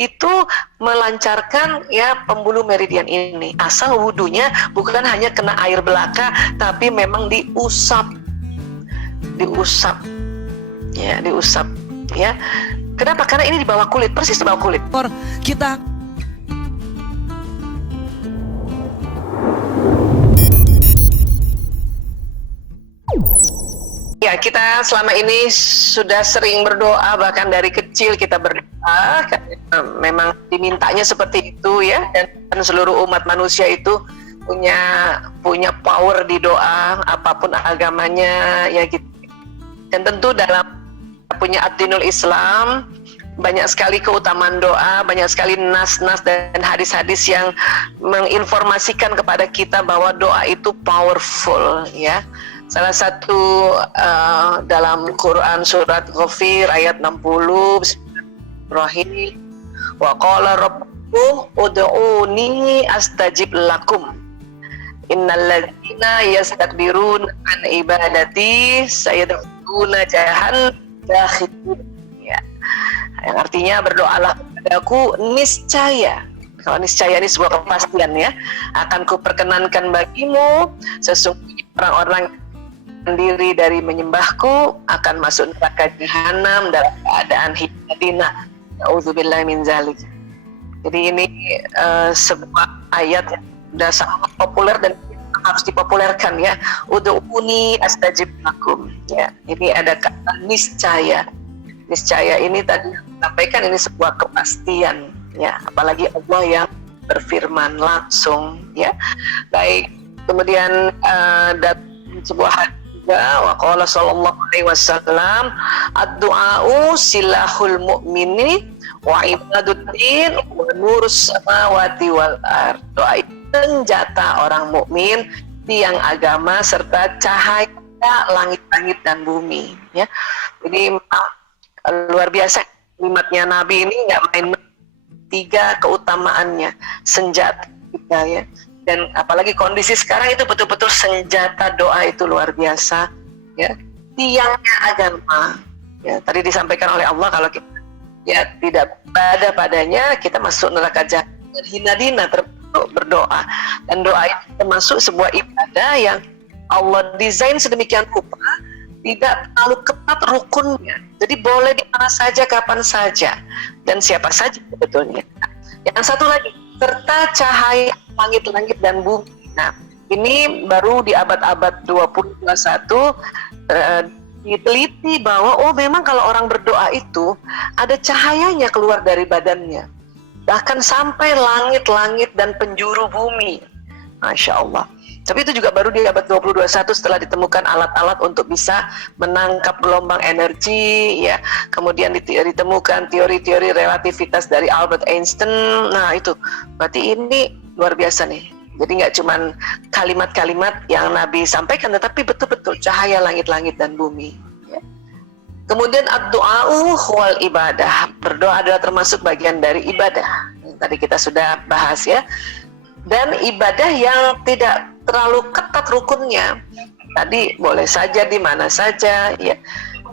itu melancarkan ya pembuluh meridian ini. Asal wudunya bukan hanya kena air belaka, tapi memang diusap ya. Kenapa? Karena ini di bawah kulit, persis di bawah kulit. Kita ya, kita selama ini sudah sering berdoa, bahkan dari kecil kita berdoa, memang dimintanya seperti itu ya, dan seluruh umat manusia itu punya power di doa, apapun agamanya ya gitu. Dan tentu dalam punya ad-dinul Islam banyak sekali keutamaan doa, banyak sekali nas-nas dan hadis-hadis yang menginformasikan kepada kita bahwa doa itu powerful ya. Salah satu dalam Quran surat Ghafir ayat 60, Bismillahirrahmanirrahim, wa qala rabbukum ud'uni astajib lakum innal ladzina yastakbiruna an ibadati sayadkhuluna jahannam dakhilin. Ya. Yang artinya berdoalah kepadaku niscaya. Kalau niscaya ini sebuah kepastian ya, akan kuperkenankan bagimu sesungguhnya orang-orang diri dari menyembahku akan masuk neraka jahanam dalam keadaan hidayah. Auzubillahi min zalik. Jadi ini sebuah ayat yang sudah sangat populer dan harus dipopulerkan ya. Ud'uni astajib lakum. Ya, ini ada kata niscaya. Niscaya ini tadi sampaikan ini sebuah kepastian ya, apalagi Allah yang berfirman langsung ya. Baik, kemudian dalam sebuah hadis wa qala sallallahu alaihi wasallam ad-du'a'u silahul mu'mini wa ibaduddin wa nurus samawati wal ard. Doa itu senjata orang mukmin, tiang agama serta cahaya langit-langit dan bumi ya. Jadi luar biasa kalimatnya Nabi ini, nggak main, 3 keutamaannya senjata kita ya. Dan apalagi kondisi sekarang itu betul-betul senjata doa itu luar biasa ya, tiangnya agama ya. Tadi disampaikan oleh Allah kalau kita ya tidak beribadah padanya, kita masuk neraka jahanam hina dina berdoa. Dan doa itu termasuk sebuah ibadah yang Allah desain sedemikian rupa, tidak terlalu ketat rukunnya, jadi boleh di mana saja, kapan saja, dan siapa saja sebetulnya. Yang satu lagi, serta cahaya langit-langit dan bumi. Nah, ini baru di abad-abad 20-21 diteliti bahwa memang kalau orang berdoa itu ada cahayanya keluar dari badannya, bahkan sampai langit-langit dan penjuru bumi. Masya Allah. Tapi itu juga baru di abad 20-21 setelah ditemukan alat-alat untuk bisa menangkap gelombang energi ya. Kemudian ditemukan teori-teori relativitas dari Albert Einstein. Nah itu berarti ini luar biasa nih. Jadi nggak cuma kalimat-kalimat yang Nabi sampaikan, tetapi betul-betul cahaya langit-langit dan bumi ya. Kemudian ad-du'a'u wal ibadah. Berdoa adalah termasuk bagian dari ibadah. Tadi kita sudah bahas ya. Dan ibadah yang tidak terlalu ketat rukunnya, tadi boleh saja di mana saja ya.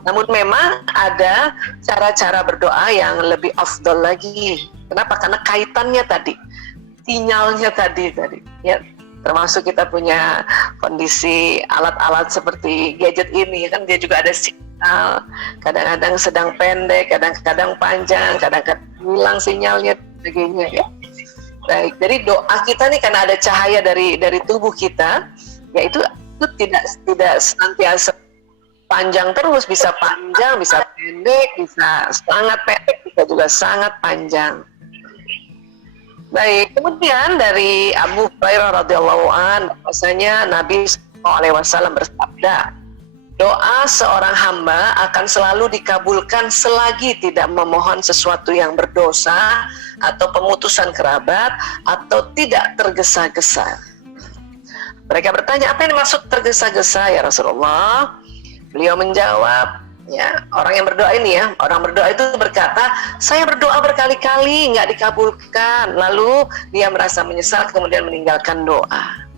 Namun memang ada cara-cara berdoa yang lebih afdal lagi. Kenapa? Karena kaitannya tadi, sinyalnya tadi ya. Termasuk kita punya kondisi alat-alat seperti gadget ini kan, dia juga ada sinyal, kadang-kadang sedang pendek, kadang-kadang panjang, kadang-kadang hilang sinyalnya, sebagainya ya. Baik, jadi doa kita nih karena ada cahaya dari tubuh kita, yaitu itu tidak senantiasa panjang terus, bisa panjang, bisa pendek, bisa sangat pendek, bisa juga sangat panjang. Baik, kemudian dari Abu Hurairah radhiyallahu anhu, bahwasanya Nabi SAW bersabda, doa seorang hamba akan selalu dikabulkan selagi tidak memohon sesuatu yang berdosa atau pemutusan kerabat atau tidak tergesa-gesa. Mereka bertanya, apa yang dimaksud tergesa-gesa ya Rasulullah? Beliau menjawab, ya, orang yang berdoa ini ya, orang berdoa itu berkata, saya berdoa berkali-kali nggak dikabulkan, lalu dia merasa menyesal kemudian meninggalkan doa.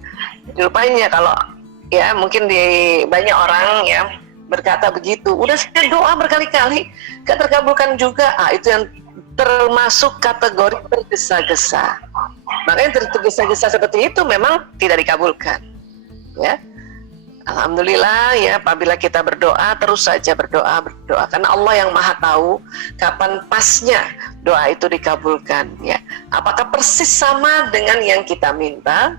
Jadi rupanya kalau ya mungkin di banyak orang ya berkata begitu, udah saya doa berkali-kali gak terkabulkan juga, itu yang termasuk kategori tergesa-gesa. Makanya tergesa-gesa seperti itu memang tidak dikabulkan. Ya, alhamdulillah ya, apabila kita berdoa terus saja berdoa karena Allah yang Maha tahu kapan pasnya doa itu dikabulkan. Ya, apakah persis sama dengan yang kita minta?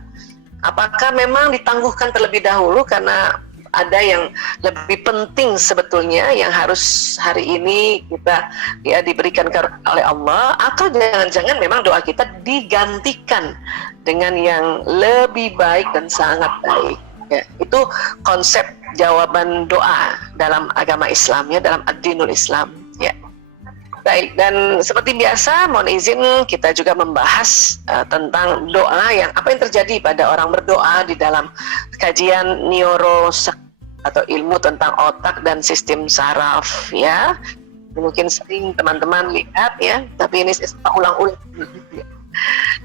Apakah memang ditangguhkan terlebih dahulu karena ada yang lebih penting sebetulnya yang harus hari ini kita ya diberikan oleh Allah, atau jangan-jangan memang doa kita digantikan dengan yang lebih baik dan sangat baik. Ya, itu konsep jawaban doa dalam agama Islam, ya, dalam ad-dinul Islam. Ya. Baik, dan seperti biasa mohon izin kita juga membahas tentang doa, yang apa yang terjadi pada orang berdoa di dalam kajian neuro atau ilmu tentang otak dan sistem saraf, ya. Mungkin sering teman-teman lihat, ya, tapi ini ulang-ulang.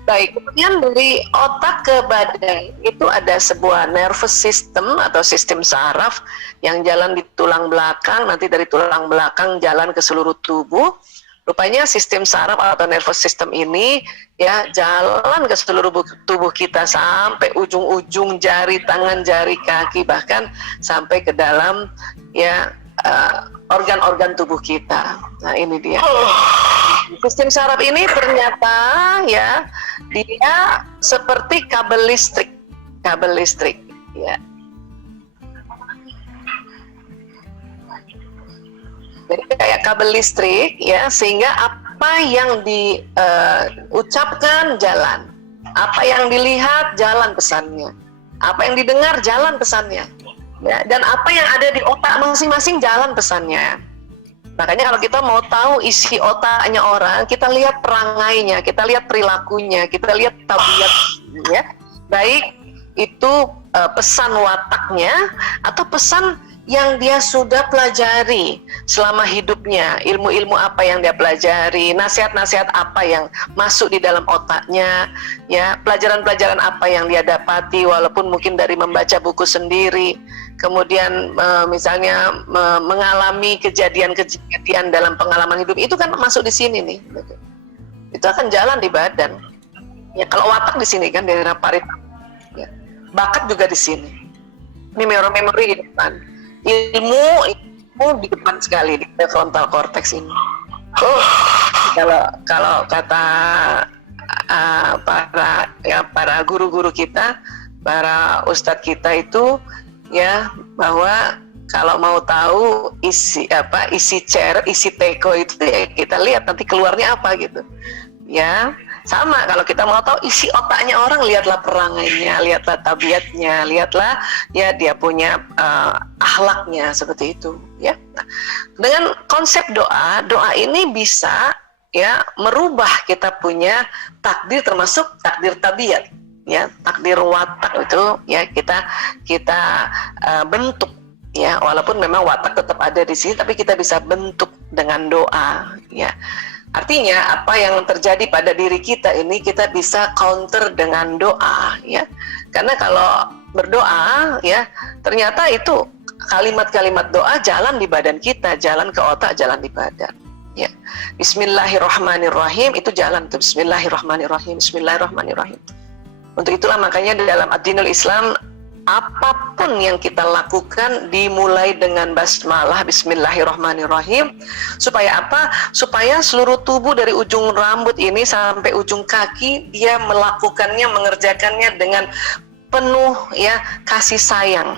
Baik, kemudian dari otak ke badan itu ada sebuah nervous system atau sistem saraf yang jalan di tulang belakang, nanti dari tulang belakang jalan ke seluruh tubuh. Rupanya sistem saraf atau nervous system ini ya jalan ke seluruh tubuh kita sampai ujung-ujung jari tangan, jari kaki, bahkan sampai ke dalam ya organ-organ tubuh kita. Nah, ini dia. Sistem saraf ini ternyata ya dia seperti kabel listrik ya. Jadi kayak kabel listrik ya, sehingga apa yang diucapkan jalan, apa yang dilihat jalan pesannya, apa yang didengar jalan pesannya, ya, dan apa yang ada di otak masing-masing jalan pesannya. Makanya kalau kita mau tahu isi otaknya orang, kita lihat perangainya, kita lihat perilakunya, kita lihat tabiatnya, baik itu pesan wataknya atau pesan yang dia sudah pelajari selama hidupnya, ilmu-ilmu apa yang dia pelajari, nasihat-nasihat apa yang masuk di dalam otaknya, ya, pelajaran-pelajaran apa yang dia dapati walaupun mungkin dari membaca buku sendiri, kemudian misalnya mengalami kejadian-kejadian dalam pengalaman hidup, itu kan masuk di sini nih, itu akan jalan di badan. Ya, kalau watak di sini kan dari parit, ya. Bakat juga di sini, ini memori di depan. Ilmu di depan sekali di frontal cortex ini. Kalau kata para guru-guru kita, para ustadz kita itu ya, bahwa kalau mau tahu isi chair, isi teko itu ya kita lihat nanti keluarnya apa gitu. Ya, sama kalau kita mau tahu isi otaknya orang, lihatlah perangainya, lihatlah tabiatnya, lihatlah ya dia punya akhlaknya seperti itu, ya. Nah, dengan konsep doa ini bisa ya merubah kita punya takdir, termasuk takdir tabiat, ya, takdir watak itu ya kita bentuk, ya, walaupun memang watak tetap ada di sini, tapi kita bisa bentuk dengan doa, ya. Artinya apa yang terjadi pada diri kita ini kita bisa counter dengan doa, ya. Karena kalau berdoa ya ternyata itu kalimat-kalimat doa jalan di badan kita, jalan ke otak, jalan di badan. Ya. Bismillahirrahmanirrahim itu jalan tuh, Bismillahirrahmanirrahim, Bismillahirrahmanirrahim. Untuk itulah makanya di dalam ad-dinul Islam apapun yang kita lakukan dimulai dengan basmalah, Bismillahirrahmanirrahim. Supaya apa? Supaya seluruh tubuh dari ujung rambut ini sampai ujung kaki dia melakukannya, mengerjakannya dengan penuh ya kasih sayang.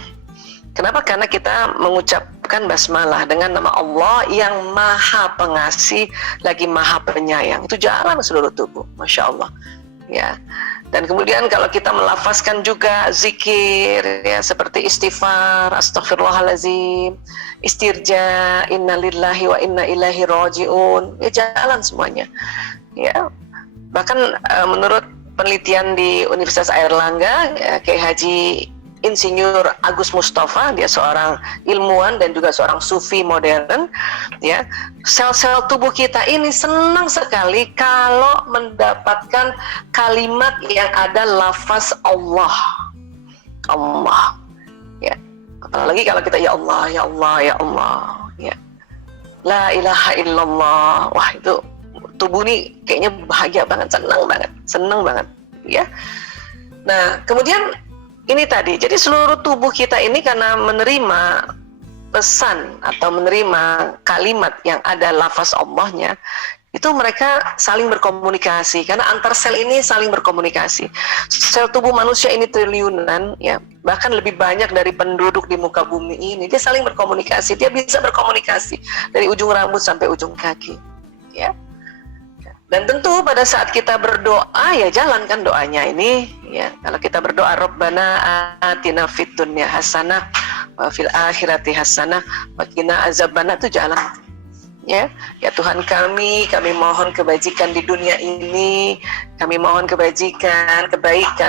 Kenapa? Karena kita mengucapkan basmalah dengan nama Allah yang Maha Pengasih lagi Maha Penyayang. Itu jalan seluruh tubuh, Masya Allah. Ya. Dan kemudian kalau kita melafazkan juga zikir ya, seperti istighfar, astaghfirullahalazim, istirja, innalillahi wa inna ilaihi rajiun, ya jalan semuanya. Ya. Bahkan menurut penelitian di Universitas Airlangga, ya, Kiai Haji Insinyur Agus Mustafa, dia seorang ilmuwan dan juga seorang sufi modern, ya, sel-sel tubuh kita ini senang sekali kalau mendapatkan kalimat yang ada lafaz Allah, ya, apalagi kalau kita ya Allah, ya Allah, ya Allah, ya, la ilaha illallah, wah itu tubuh nih kayaknya bahagia banget, senang banget ya. Nah kemudian ini tadi, jadi seluruh tubuh kita ini karena menerima pesan atau menerima kalimat yang ada lafaz Allahnya, itu mereka saling berkomunikasi, karena antar sel ini saling berkomunikasi. Sel tubuh manusia ini triliunan ya, bahkan lebih banyak dari penduduk di muka bumi ini. Dia saling berkomunikasi, dia bisa berkomunikasi dari ujung rambut sampai ujung kaki ya. Dan tentu pada saat kita berdoa ya jalankan doanya ini ya. Kalau kita berdoa Rabbana atina fid dunya hasanah wa fil akhirati hasanah wa qina azabannar, itu jalan ya. Ya Tuhan kami mohon kebajikan di dunia ini, kami mohon kebaikan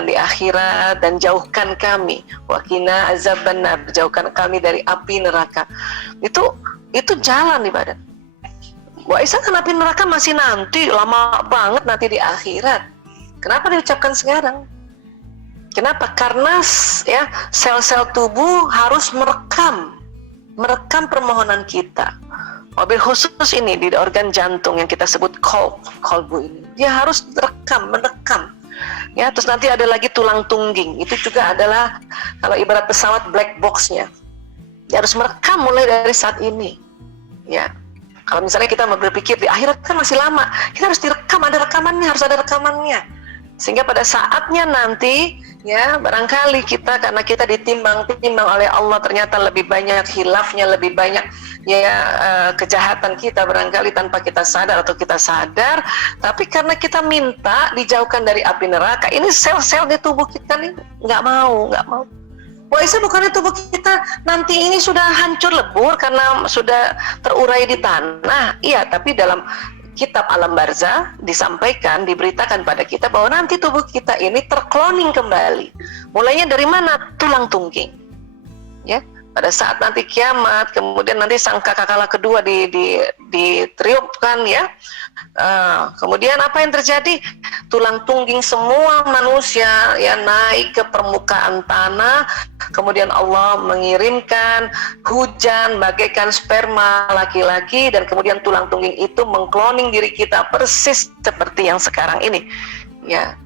di akhirat, dan jauhkan kami wa qina azabannar, jauhkan kami dari api neraka. Itu jalan ibadah. Wah, Isa kan api neraka masih nanti, lama banget nanti di akhirat. Kenapa diucapkan sekarang? Kenapa? Karena ya sel-sel tubuh harus merekam permohonan kita. Mobil khusus ini di organ jantung yang kita sebut kolbu ini, dia harus menekam. Ya, terus nanti ada lagi tulang tungging. Itu juga adalah kalau ibarat pesawat black box-nya. Dia harus merekam mulai dari saat ini. Ya. Kalau misalnya kita berpikir di akhirat kan masih lama, kita harus direkam, harus ada rekamannya. Sehingga pada saatnya nanti, ya barangkali kita, karena kita ditimbang oleh Allah, ternyata lebih banyak khilafnya, lebih banyak kejahatan kita barangkali tanpa kita sadar atau kita sadar, tapi karena kita minta dijauhkan dari api neraka, ini sel-sel di tubuh kita nih nggak mau. Wah, itu bukannya tubuh kita nanti ini sudah hancur lebur karena sudah terurai di tanah. Iya, tapi dalam kitab Alam Barzah diberitakan pada kita bahwa nanti tubuh kita ini terkloning kembali. Mulainya dari mana? Tulang tungging. Ya, pada saat nanti kiamat, kemudian nanti sangkakala kedua ditiupkan ya. Kemudian apa yang terjadi? Tulang tungging semua manusia ya naik ke permukaan tanah. Kemudian Allah mengirimkan hujan bagaikan sperma laki-laki, dan kemudian tulang tungging itu mengkloning diri kita persis seperti yang sekarang ini. Ya.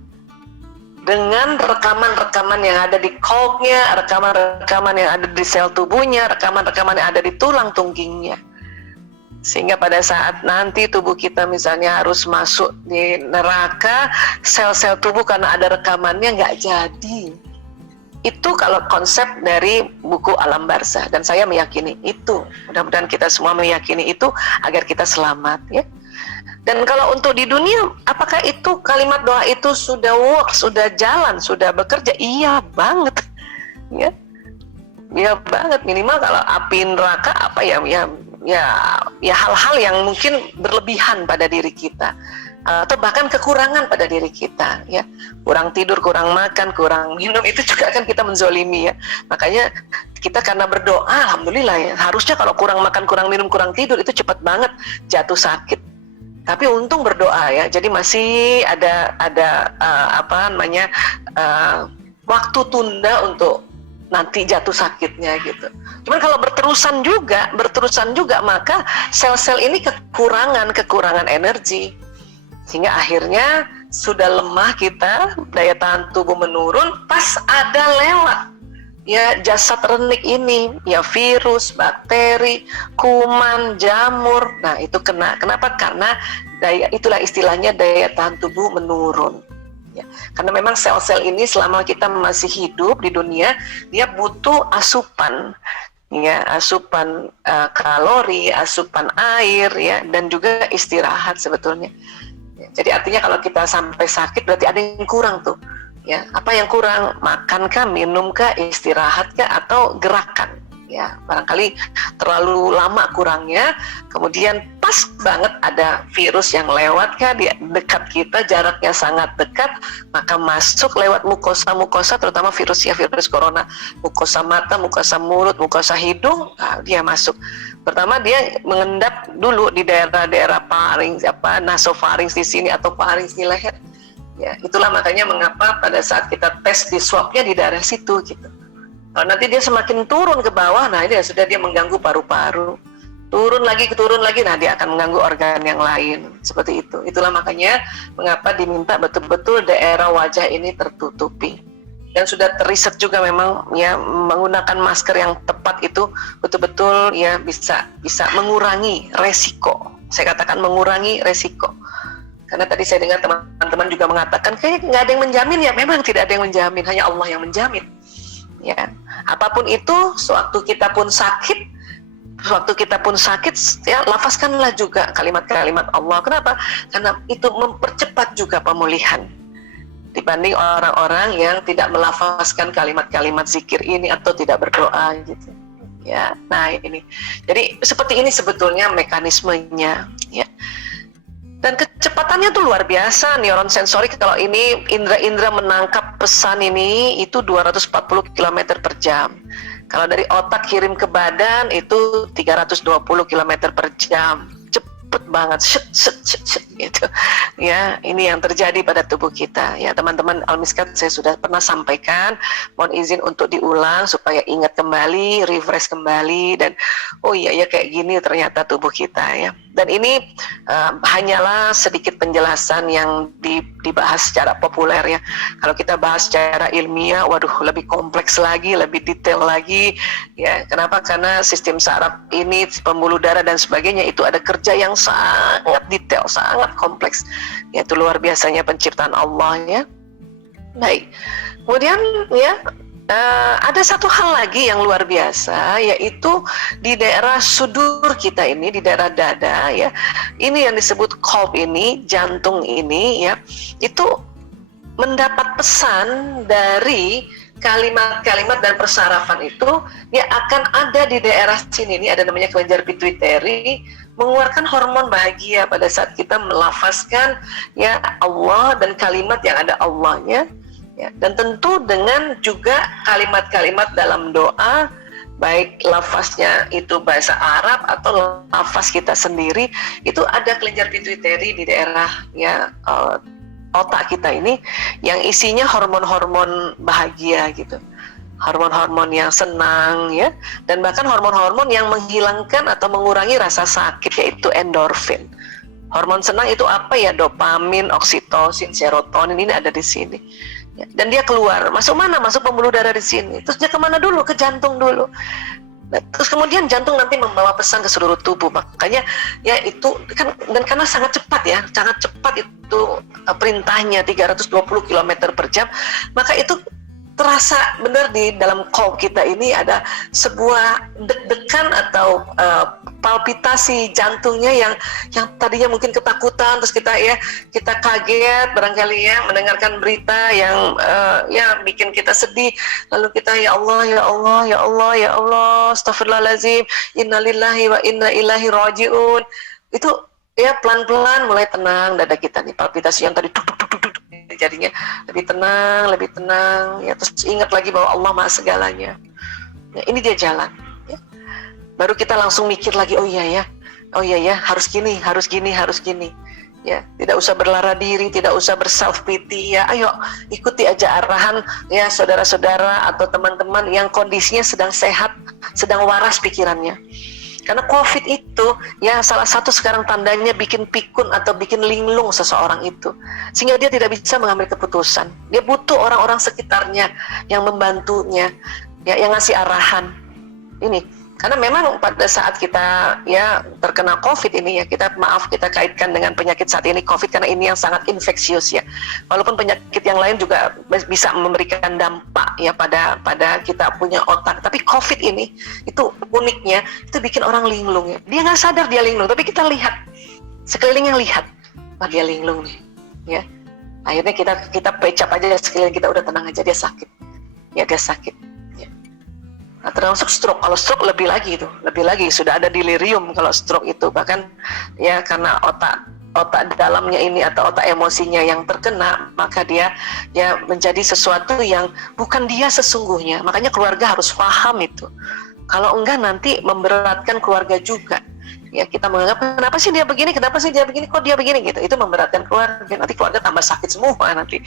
Dengan rekaman-rekaman yang ada di kolbnya, rekaman-rekaman yang ada di sel tubuhnya, rekaman-rekaman yang ada di tulang tunggingnya. Sehingga pada saat nanti tubuh kita misalnya harus masuk di neraka, sel-sel tubuh karena ada rekamannya nggak jadi. Itu kalau konsep dari buku Alam Barzah, dan saya meyakini itu. Mudah-mudahan kita semua meyakini itu agar kita selamat ya. Dan kalau untuk di dunia, apakah itu kalimat doa itu sudah work, sudah jalan, sudah bekerja? Iya banget ya. Iya banget, minimal kalau api neraka apa ya hal-hal yang mungkin berlebihan pada diri kita, atau bahkan kekurangan pada diri kita ya, kurang tidur, kurang makan, kurang minum, itu juga kan kita menzolimi ya. Makanya kita karena berdoa, alhamdulillah ya, harusnya kalau kurang makan, kurang minum, kurang tidur itu cepat banget jatuh sakit. Tapi untung berdoa ya, jadi masih ada waktu tunda untuk nanti jatuh sakitnya gitu. Cuman kalau berterusan juga maka sel-sel ini kekurangan energi, sehingga akhirnya sudah lemah kita, daya tahan tubuh menurun, pas ada lewat ya jasad renik ini, ya virus, bakteri, kuman, jamur. Nah itu kenapa? Karena itulah istilahnya daya tahan tubuh menurun. Ya, karena memang sel-sel ini selama kita masih hidup di dunia, dia butuh asupan, ya, asupan kalori, asupan air, ya, dan juga istirahat sebetulnya. Ya, jadi artinya kalau kita sampai sakit berarti ada yang kurang tuh. Ya, apa yang kurang? Makankah, minumkah, istirahatkah, atau gerakan? Ya, barangkali terlalu lama kurangnya, kemudian pas banget ada virus yang lewat di dekat kita, jaraknya sangat dekat, maka masuk lewat mukosa, terutama virus corona, mukosa mata, mukosa mulut, mukosa hidung, dia masuk. Pertama dia mengendap dulu di daerah-daerah faring, nasofaring di sini atau faring di leher. Ya, itulah makanya mengapa pada saat kita tes di swabnya di daerah situ gitu. Nanti dia semakin turun ke bawah, nah ini sudah dia mengganggu paru-paru. turun lagi, nah dia akan mengganggu organ yang lain, seperti itu. Itulah makanya mengapa diminta betul-betul daerah wajah ini tertutupi. Dan sudah riset juga memang ya, menggunakan masker yang tepat itu betul-betul ya bisa mengurangi resiko. Saya katakan mengurangi resiko. Karena tadi saya dengar teman-teman juga mengatakan kayak nggak ada yang menjamin, ya memang tidak ada yang menjamin, hanya Allah yang menjamin. Ya, apapun itu, sewaktu kita pun sakit, ya lafazkanlah juga kalimat-kalimat Allah. Kenapa? Karena itu mempercepat juga pemulihan dibanding orang-orang yang tidak melafazkan kalimat-kalimat zikir ini atau tidak berdoa gitu. Ya, nah ini. Jadi seperti ini sebetulnya mekanismenya, ya. Dan kecepatannya tuh luar biasa, neuron sensorik kalau ini indera-indera menangkap pesan ini itu 240 km per jam. Kalau dari otak kirim ke badan itu 320 km per jam. Cepet banget, set gitu. Ya, ini yang terjadi pada tubuh kita. Ya, teman-teman Al-Miskat saya sudah pernah sampaikan, mohon izin untuk diulang supaya ingat kembali, refresh kembali, dan oh iya ya kayak gini ternyata tubuh kita ya. Dan ini hanyalah sedikit penjelasan yang dibahas secara populer ya. Kalau kita bahas secara ilmiah, waduh lebih kompleks lagi, lebih detail lagi ya. Kenapa? Karena sistem saraf ini, pembuluh darah dan sebagainya itu ada kerja yang sangat detail, sangat kompleks. Ya, itu luar biasanya penciptaan Allah ya. Baik. Kemudian ya, ada satu hal lagi yang luar biasa, yaitu di daerah sudur kita ini, di daerah dada ya, ini yang disebut qalb ini, jantung ini ya, itu mendapat pesan dari kalimat-kalimat dan persarafan itu ya akan ada di daerah sini. Ini ada namanya kelenjar pituitari, mengeluarkan hormon bahagia pada saat kita melafazkan ya Allah dan kalimat yang ada Allahnya. Ya, dan tentu dengan juga kalimat-kalimat dalam doa, baik lafaznya itu bahasa Arab atau lafaz kita sendiri, itu ada kelenjar pituitari di daerah ya otak kita ini yang isinya hormon-hormon bahagia gitu, hormon-hormon yang senang ya, dan bahkan hormon-hormon yang menghilangkan atau mengurangi rasa sakit, yaitu endorfin. Hormon senang itu apa ya? Dopamin, oksitosin, serotonin, ini ada di sini. Ya, dan dia keluar, masuk mana? Masuk pembuluh darah di sini. Terus dia kemana dulu? Ke jantung dulu. Nah, terus kemudian jantung nanti membawa pesan ke seluruh tubuh. Makanya ya itu kan, dan karena sangat cepat ya, sangat cepat itu perintahnya 320 km per jam, maka itu terasa benar di dalam qalb kita ini ada sebuah deg-degan atau palpitasi jantungnya yang tadinya mungkin ketakutan, terus kita kaget barangkali ya mendengarkan berita yang ya bikin kita sedih, lalu kita ya Allah astagfirullahaladzim, innalillahi wa inna ilaihi rajiun. Itu ya pelan-pelan mulai tenang dada kita nih, palpitasi yang tadi jadinya lebih tenang ya, terus ingat lagi bahwa Allah Maha segalanya ya, ini dia jalan ya. Baru kita langsung mikir lagi, oh iya ya harus gini ya, tidak usah berlara diri, tidak usah berself pity ya, ayo ikuti aja arahan ya saudara-saudara atau teman-teman yang kondisinya sedang sehat, sedang waras pikirannya. Karena COVID itu ya salah satu sekarang tandanya bikin pikun atau bikin linglung seseorang itu, sehingga dia tidak bisa mengambil keputusan. Dia butuh orang-orang sekitarnya yang membantunya, ya, yang ngasih arahan. Ini karena memang pada saat kita ya terkena COVID ini ya, kita kaitkan dengan penyakit saat ini COVID karena ini yang sangat infeksius ya. Walaupun penyakit yang lain juga bisa memberikan dampak ya pada kita punya otak, tapi COVID ini itu uniknya itu bikin orang linglung ya. Dia nggak sadar dia linglung, tapi kita lihat sekelilingnya, lihat, wah dia linglung nih ya. Akhirnya kita pecap aja sekeliling kita, udah tenang aja, dia sakit ya, dia sakit. Nah, termasuk stroke. Kalau stroke lebih lagi sudah ada delirium kalau stroke itu, bahkan ya karena otak dalamnya ini atau otak emosinya yang terkena, maka dia ya menjadi sesuatu yang bukan dia sesungguhnya. Makanya keluarga harus paham itu. Kalau enggak nanti memberatkan keluarga juga. Ya, kita menganggap kenapa sih dia begini, kok dia begini gitu. Itu memberatkan keluarga. Nanti keluarga tambah sakit semua nanti.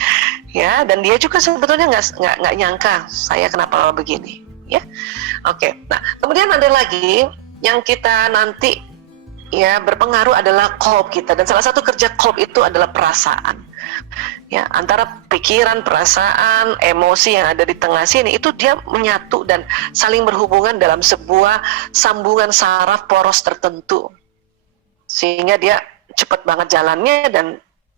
Ya, dan dia juga sebetulnya nggak nyangka saya kenapa begini. Ya, oke. Nah, kemudian ada lagi yang kita nanti ya berpengaruh adalah qalb kita, dan salah satu kerja qalb itu adalah perasaan. Ya, antara pikiran, perasaan, emosi yang ada di tengah sini itu dia menyatu dan saling berhubungan dalam sebuah sambungan saraf poros tertentu, sehingga dia cepat banget jalannya dan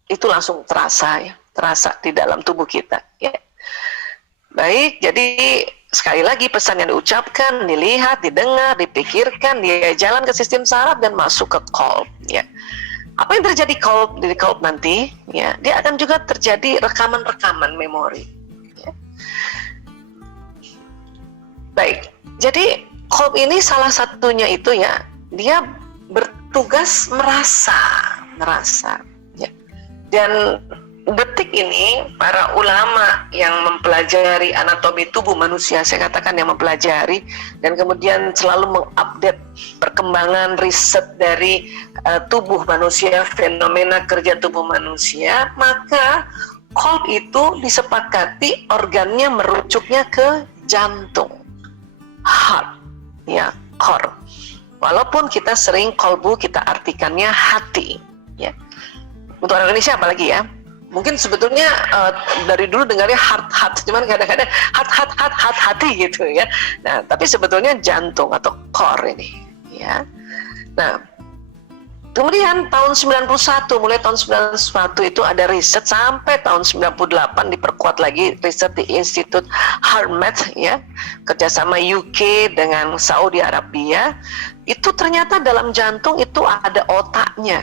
itu langsung terasa ya, terasa di dalam tubuh kita ya. Baik, jadi sekali lagi pesan yang diucapkan, dilihat, didengar, dipikirkan, dia jalan ke sistem saraf dan masuk ke qalb ya. Apa yang terjadi di qalb nanti ya, dia akan juga terjadi rekaman-rekaman memori ya. Baik, jadi qalb ini salah satunya itu ya, dia bertugas merasa ya. Dan detik ini para ulama yang mempelajari anatomi tubuh manusia, saya katakan yang mempelajari dan kemudian selalu mengupdate perkembangan riset dari tubuh manusia, fenomena kerja tubuh manusia, maka qalb itu disepakati organnya merujuknya ke jantung, heart ya, core. Walaupun kita sering qalbu kita artikannya hati ya. Untuk orang Indonesia apalagi ya, mungkin sebetulnya dari dulu dengarnya heart, cuman kadang-kadang hati gitu ya. Nah, tapi sebetulnya jantung atau core ini ya. Nah, kemudian tahun 91, mulai tahun 91 itu ada riset sampai tahun 98 diperkuat lagi riset di Institut HeartMath ya, kerjasama UK dengan Saudi Arabia. Itu ternyata dalam jantung itu ada otaknya.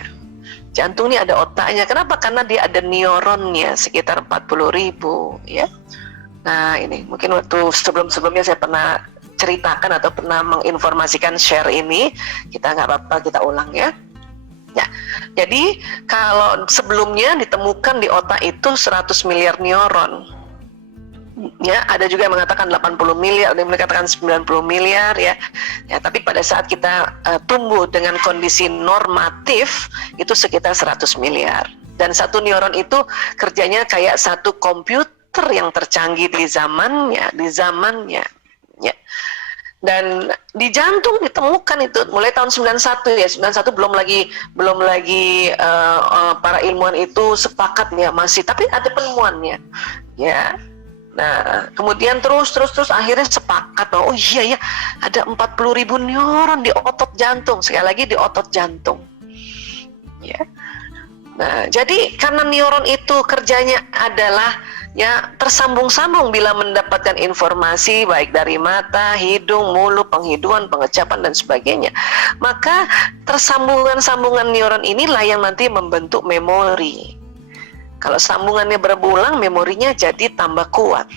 Jantung ini ada otaknya. Kenapa? Karena dia ada neuronnya sekitar 40.000 ya. Nah, ini mungkin waktu sebelumnya saya pernah ceritakan atau pernah menginformasikan share ini. Kita nggak apa-apa, kita ulang ya. Ya, jadi kalau sebelumnya ditemukan di otak itu 100 miliar neuron. Ya, ada juga yang mengatakan 80 miliar, ada yang mengatakan 90 miliar ya. Ya, tapi pada saat kita tumbuh dengan kondisi normatif itu sekitar 100 miliar. Dan satu neuron itu kerjanya kayak satu komputer yang tercanggih di zamannya ya. Dan di jantung ditemukan itu mulai tahun 91 ya. 91 belum lagi para ilmuwan itu sepakat ya, masih, tapi ada penemuannya ya. Nah, kemudian terus akhirnya sepakat bahwa oh iya ya, ada 40.000 neuron di otot jantung. Sekali lagi di otot jantung. Ya. Nah, jadi karena neuron itu kerjanya adalah ya tersambung-sambung bila mendapatkan informasi baik dari mata, hidung, mulut, penghidupan, pengecapan dan sebagainya. Maka tersambungan-sambungan neuron inilah yang nanti membentuk memori. Kalau sambungannya berulang, memorinya jadi tambah kuat.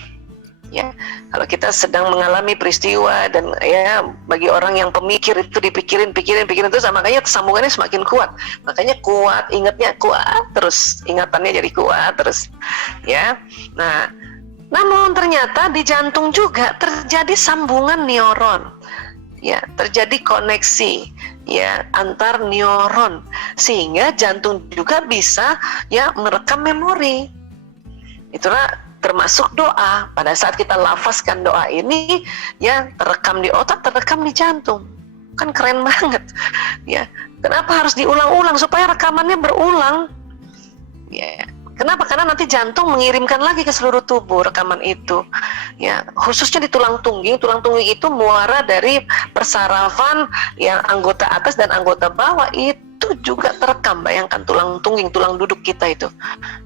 Ya, kalau kita sedang mengalami peristiwa dan ya bagi orang yang pemikir itu dipikirin terus, makanya sambungannya semakin kuat. Makanya kuat, ingatnya kuat terus, ingatannya jadi kuat terus. Ya. Nah, namun ternyata di jantung juga terjadi sambungan neuron. Ya, terjadi koneksi ya antar neuron sehingga jantung juga bisa ya merekam memori. Itulah termasuk doa. Pada saat kita lafazkan doa ini ya terekam di otak, terekam di jantung. Kan keren banget ya. Kenapa harus diulang-ulang? Supaya rekamannya berulang ya. Kenapa? Karena nanti jantung mengirimkan lagi ke seluruh tubuh rekaman itu. Ya, khususnya di tulang tungging. Tulang tungging itu muara dari persarafan yang anggota atas dan anggota bawah itu juga terekam. Bayangkan tulang tungging, tulang duduk kita itu.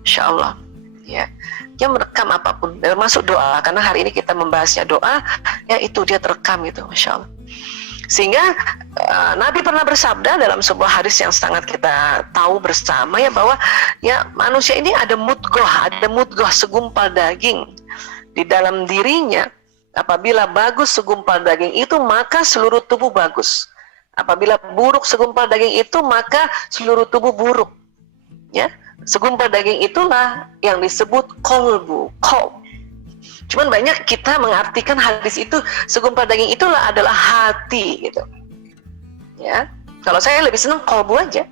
Insya Allah. Ya, dia merekam apapun, termasuk doa. Karena hari ini kita membahasnya doa, ya itu dia terekam gitu, Masya Allah. Sehingga Nabi pernah bersabda dalam sebuah hadis yang sangat kita tahu bersama ya, bahwa ya manusia ini ada mudghah segumpal daging di dalam dirinya. Apabila bagus segumpal daging itu, maka seluruh tubuh bagus. Apabila buruk segumpal daging itu, maka seluruh tubuh buruk. Ya, segumpal daging itulah yang disebut qalb. Cuman banyak kita mengartikan hadis itu segumpal daging itulah adalah hati gitu. Ya, kalau saya lebih senang qalbu aja.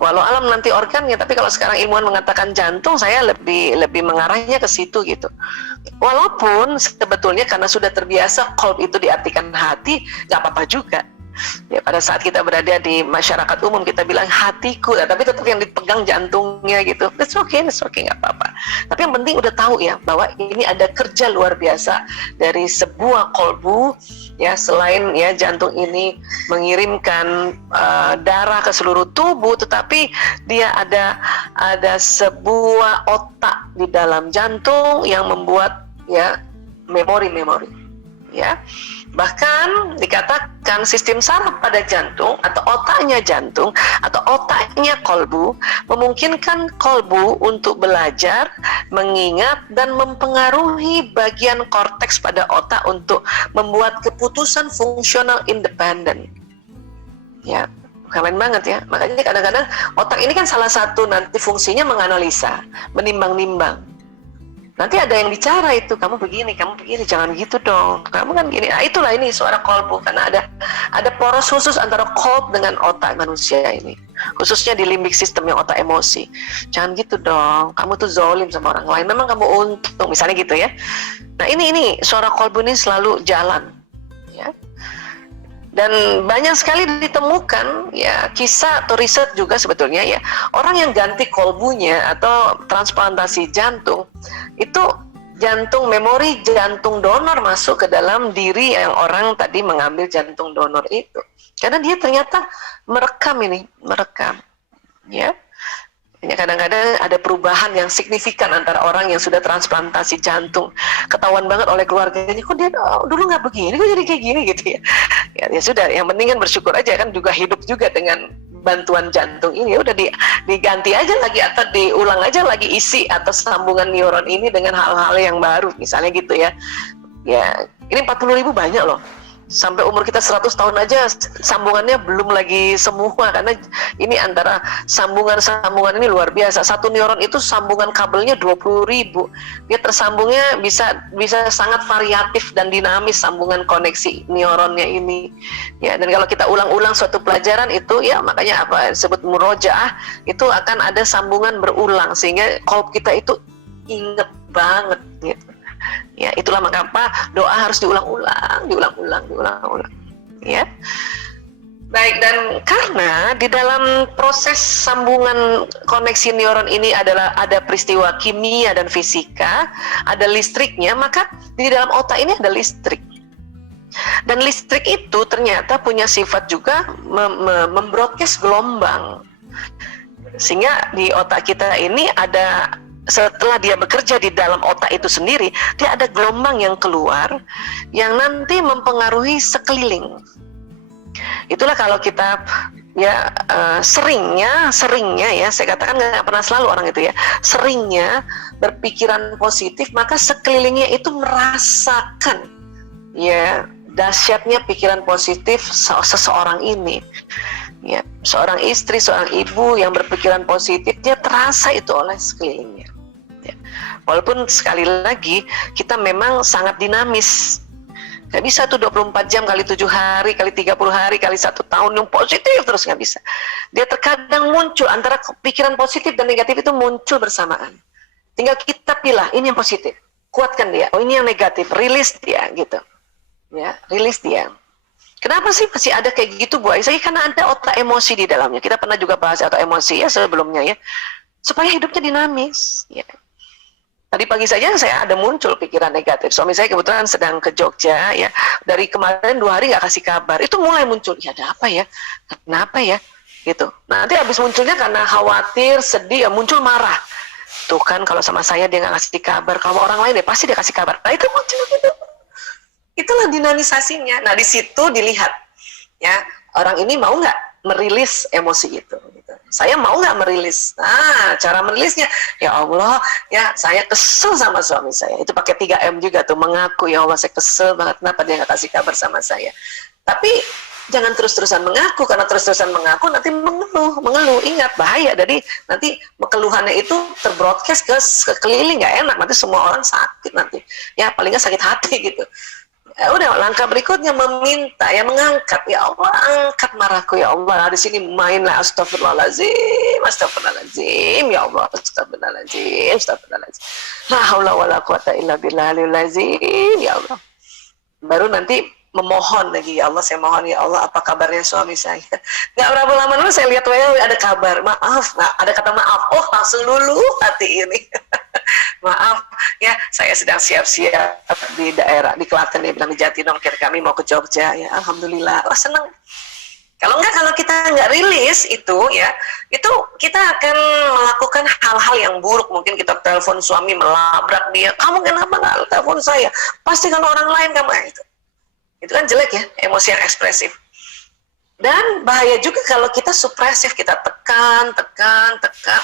Walau alam nanti organnya, tapi kalau sekarang ilmuwan mengatakan jantung, saya lebih mengarahnya ke situ gitu. Walaupun sebetulnya karena sudah terbiasa qalb itu diartikan hati, nggak apa-apa juga. Ya, pada saat kita berada di masyarakat umum kita bilang hatiku, ya, tapi tetap yang dipegang jantungnya gitu. That's okay, nggak apa-apa. Tapi yang penting udah tahu ya bahwa ini ada kerja luar biasa dari sebuah kolbu, ya, selain ya jantung ini mengirimkan darah ke seluruh tubuh, tetapi dia ada sebuah otak di dalam jantung yang membuat ya memori, ya. Bahkan dikatakan sistem saraf pada jantung atau otaknya jantung atau otaknya kolbu memungkinkan kolbu untuk belajar, mengingat dan mempengaruhi bagian korteks pada otak untuk membuat keputusan fungsional independen. Ya, keren banget ya. Makanya kadang-kadang otak ini kan salah satu nanti fungsinya menganalisa, menimbang-nimbang. Nanti ada yang bicara itu, kamu begini, jangan gitu dong, kamu kan gini. Nah, itulah ini suara kolbu, karena ada poros khusus antara kolb dengan otak manusia ini, khususnya di limbik sistem yang otak emosi. Jangan gitu dong, kamu tuh zolim sama orang lain, memang kamu untung, misalnya gitu ya. Nah ini suara kolbu ini selalu jalan, ya. Dan banyak sekali ditemukan ya kisah atau riset juga sebetulnya ya, orang yang ganti kolbunya atau transplantasi jantung itu jantung memori jantung donor masuk ke dalam diri yang orang tadi mengambil jantung donor itu, karena dia ternyata merekam ya. Ya, kadang-kadang ada perubahan yang signifikan antara orang yang sudah transplantasi jantung, ketahuan banget oleh keluarganya, kok dia dulu nggak begini, kok jadi kayak gini gitu ya. Ya sudah, yang penting kan bersyukur aja, kan juga hidup juga dengan bantuan jantung ini, udah diganti aja lagi atau diulang aja lagi isi atau sambungan neuron ini dengan hal-hal yang baru, misalnya gitu ya. Ya, ini 40.000 banyak loh. Sampai umur kita 100 tahun aja sambungannya belum lagi semua, karena ini antara sambungan ini luar biasa. Satu neuron itu sambungan kabelnya 20.000. Dia tersambungnya bisa sangat variatif dan dinamis sambungan koneksi neuronnya ini. Ya, dan kalau kita ulang-ulang suatu pelajaran itu ya, makanya apa disebut murojaah, itu akan ada sambungan berulang sehingga kolb kita itu inget banget gitu. Ya, itulah mengapa doa harus diulang-ulang, ya. Baik, dan karena di dalam proses sambungan koneksi neuron ini ada peristiwa kimia dan fisika, ada listriknya, maka di dalam otak ini ada listrik. Dan listrik itu ternyata punya sifat juga membroadcast gelombang. Sehingga di otak kita ini ada, setelah dia bekerja di dalam otak itu sendiri, dia ada gelombang yang keluar yang nanti mempengaruhi sekeliling. Itulah kalau kita ya seringnya ya, saya katakan nggak pernah selalu orang itu ya, seringnya berpikiran positif, maka sekelilingnya itu merasakan ya dahsyatnya pikiran positif seseorang ini. Ya, seorang istri, seorang ibu yang berpikiran positif, dia terasa itu oleh sekelilingnya. Ya. Walaupun sekali lagi kita memang sangat dinamis, nggak bisa tuh 24 jam kali 7 hari kali 30 hari kali 1 tahun yang positif terus, nggak bisa. Dia terkadang muncul antara pikiran positif dan negatif itu muncul bersamaan. Tinggal kita pilih ini yang positif, kuatkan dia. Oh, ini yang negatif, rilis dia gitu. Ya, rilis dia. Kenapa sih masih ada kayak gitu, Bu Aisyah? Karena ada otak emosi di dalamnya. Kita pernah juga bahas otak emosi ya sebelumnya ya, supaya hidupnya dinamis. Ya. Tadi pagi saja saya ada muncul pikiran negatif. Suami saya kebetulan sedang ke Jogja ya. Dari kemarin 2 hari nggak kasih kabar. Itu mulai muncul. Ya ada apa ya? Kenapa ya? Gitu. Nanti habis munculnya karena khawatir, sedih, ya muncul marah. Tuh kan kalau sama saya dia nggak kasih kabar. Kalau orang lain ya pasti dia kasih kabar. Nah itu muncul gitu. Itulah dinamisasinya. Nah di situ dilihat ya, orang ini mau nggak merilis emosi itu gitu. Saya mau nggak merilis. Nah cara merilisnya, ya Allah ya saya kesel sama suami saya, itu pakai 3M juga tuh, mengaku, ya Allah saya kesel banget kenapa dia nggak kasih kabar sama saya. Tapi jangan terus-terusan mengaku, karena terus-terusan mengaku nanti mengeluh, ingat bahaya. Jadi nanti keluhannya itu terbroadcast ke keliling, nggak enak, nanti semua orang sakit nanti ya, paling nggak sakit hati gitu. Ya udah, langkah berikutnya meminta, ya mengangkat, ya Allah angkat marahku ya Allah, di sini mainlah astagfirullahaladzim, ya Allah, astagfirullahaladzim, la haula wala quwata illa billahil azim, ya Allah. Baru nanti memohon lagi, ya Allah saya mohon ya Allah apa kabarnya suami saya. Nggak berapa lama dulu saya lihat WA ada kabar, maaf, nah, ada kata maaf, oh langsung luluh hati ini. Maaf ya, saya sedang siap-siap di daerah di Klaten, dia bilang di Jatinangor, kami mau ke Jogja ya, alhamdulillah, wah senang. Kalau kita nggak rilis itu ya, itu kita akan melakukan hal-hal yang buruk. Mungkin kita telepon suami melabrak dia, kamu kenapa nggak telepon saya? Pasti kalau orang lain kamu itu kan jelek ya, emosi yang ekspresif. Dan bahaya juga kalau kita supresif, kita tekan,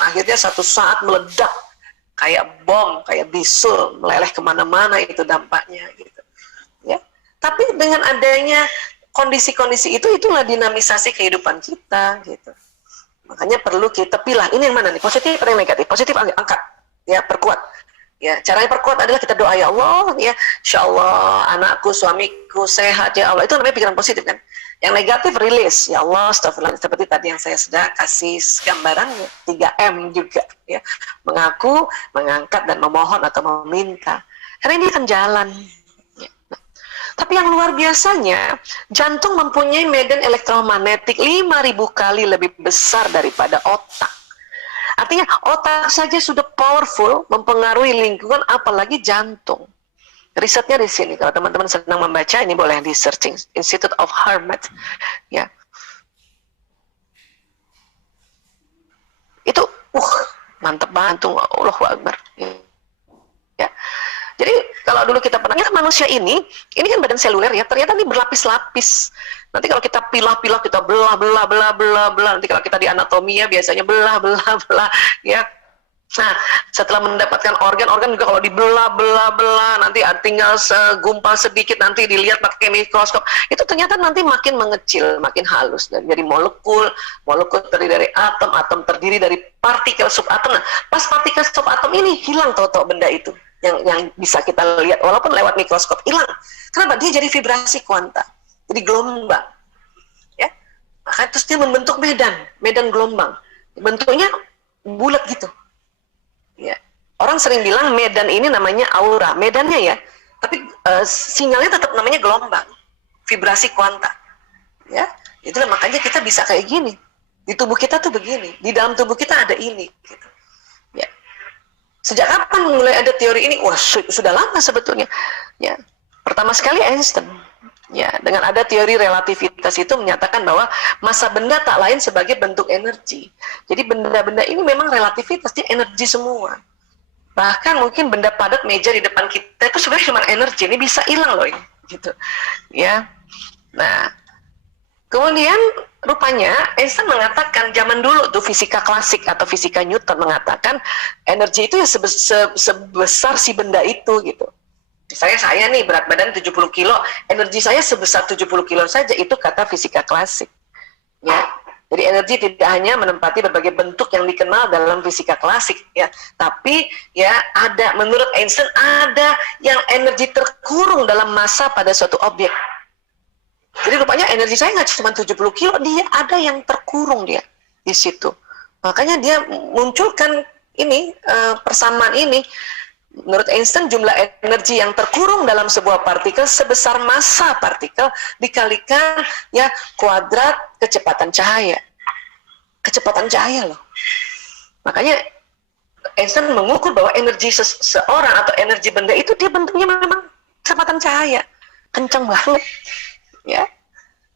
akhirnya satu saat meledak kayak bom, kayak bisul meleleh kemana-mana, itu dampaknya gitu. Ya, tapi dengan adanya kondisi-kondisi itulah dinamisasi kehidupan kita gitu. Makanya perlu kita pilih ini yang mana nih, positif atau yang negatif. Positif angkat, ya perkuat. Ya, caranya perkuat adalah kita doa, ya Allah, ya Insya Allah anakku, suamiku sehat ya Allah. Itu namanya pikiran positif kan. Yang negatif rilis, ya Allah, astagfirullah, seperti tadi yang saya sudah kasih gambaran 3M juga ya. Mengaku, mengangkat dan memohon atau meminta. Karena ini akan jalan. Tapi yang luar biasanya, jantung mempunyai medan elektromagnetik 5.000 kali lebih besar daripada otak. Artinya otak saja sudah powerful mempengaruhi lingkungan, apalagi jantung. Risetnya di sini, kalau teman-teman sedang membaca, ini boleh di searching, Institute of Harvard. Ya. Itu, mantep banget, Allahu Akbar. Ya. Jadi kalau dulu kita pernah, manusia ini kan badan seluler ya, ternyata ini berlapis-lapis. Nanti kalau kita pilah-pilah, kita belah, nanti kalau kita di anatomi ya biasanya belah, ya. Nah, setelah mendapatkan organ juga kalau dibelah, nanti tinggal segumpal sedikit, nanti dilihat pakai mikroskop, itu ternyata nanti makin mengecil, makin halus, dan jadi molekul terdiri dari atom terdiri dari partikel subatom. Nah, pas partikel subatom ini hilang toto benda itu. Yang bisa kita lihat walaupun lewat mikroskop hilang. Kenapa? Dia jadi vibrasi kuanta, jadi gelombang ya. Maka terus dia membentuk medan gelombang, bentuknya bulat gitu ya. Orang sering bilang medan ini namanya aura, medannya ya, tapi sinyalnya tetap namanya gelombang, vibrasi kuanta ya. Itulah makanya kita bisa kayak gini, di tubuh kita tuh begini, di dalam tubuh kita ada ini gitu. Sejak kapan mulai ada teori ini? Wah, sudah lama sebetulnya. Ya, pertama sekali Einstein. Ya, dengan ada teori relativitas itu menyatakan bahwa massa benda tak lain sebagai bentuk energi. Jadi benda-benda ini memang relativitas, dia energi semua. Bahkan mungkin benda padat meja di depan kita itu sebenarnya cuma energi, ini bisa hilang loh ini, gitu. Ya. Nah, kemudian rupanya Einstein mengatakan zaman dulu tuh fisika klasik atau fisika Newton mengatakan energi itu ya sebesar si benda itu gitu. Misalnya saya nih berat badan 70 kilo, energi saya sebesar 70 kilo saja, itu kata fisika klasik. Ya. Jadi energi tidak hanya menempati berbagai bentuk yang dikenal dalam fisika klasik ya, tapi ya ada, menurut Einstein ada yang energi terkurung dalam massa pada suatu objek. Jadi rupanya energi saya nggak cuma 70 kilo, dia ada yang terkurung dia di situ. Makanya dia munculkan ini persamaan ini. Menurut Einstein jumlah energi yang terkurung dalam sebuah partikel sebesar massa partikel dikalikan ya kuadrat kecepatan cahaya. Kecepatan cahaya loh. Makanya Einstein mengukur bahwa energi seseorang atau energi benda itu dia bentuknya memang kecepatan cahaya. Kencang banget. Ya.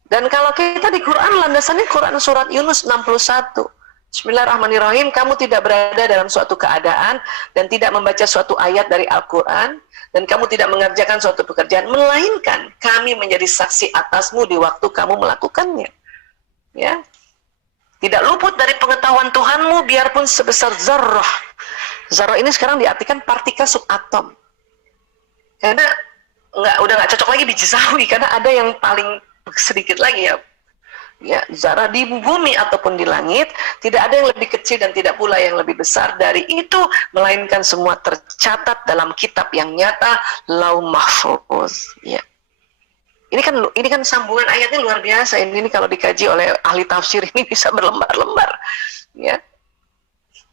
Dan kalau kita di Quran, landasannya Quran surat Yunus 61. Bismillahirrahmanirrahim, kamu tidak berada dalam suatu keadaan dan tidak membaca suatu ayat dari Al-Quran, dan kamu tidak mengerjakan suatu pekerjaan, melainkan kami menjadi saksi atasmu di waktu kamu melakukannya. Ya. Tidak luput dari pengetahuan Tuhanmu biarpun sebesar zarrah. Zarrah ini sekarang diartikan partikel subatom. Karena udah nggak cocok lagi di Jizawi, karena ada yang paling sedikit lagi ya zarah di bumi ataupun di langit, tidak ada yang lebih kecil dan tidak pula yang lebih besar dari itu, melainkan semua tercatat dalam kitab yang nyata, Lauh Mahfuz. Ya. Ini kan sambungan ayatnya luar biasa. Ini kalau dikaji oleh ahli tafsir ini bisa berlembar-lembar. Ya.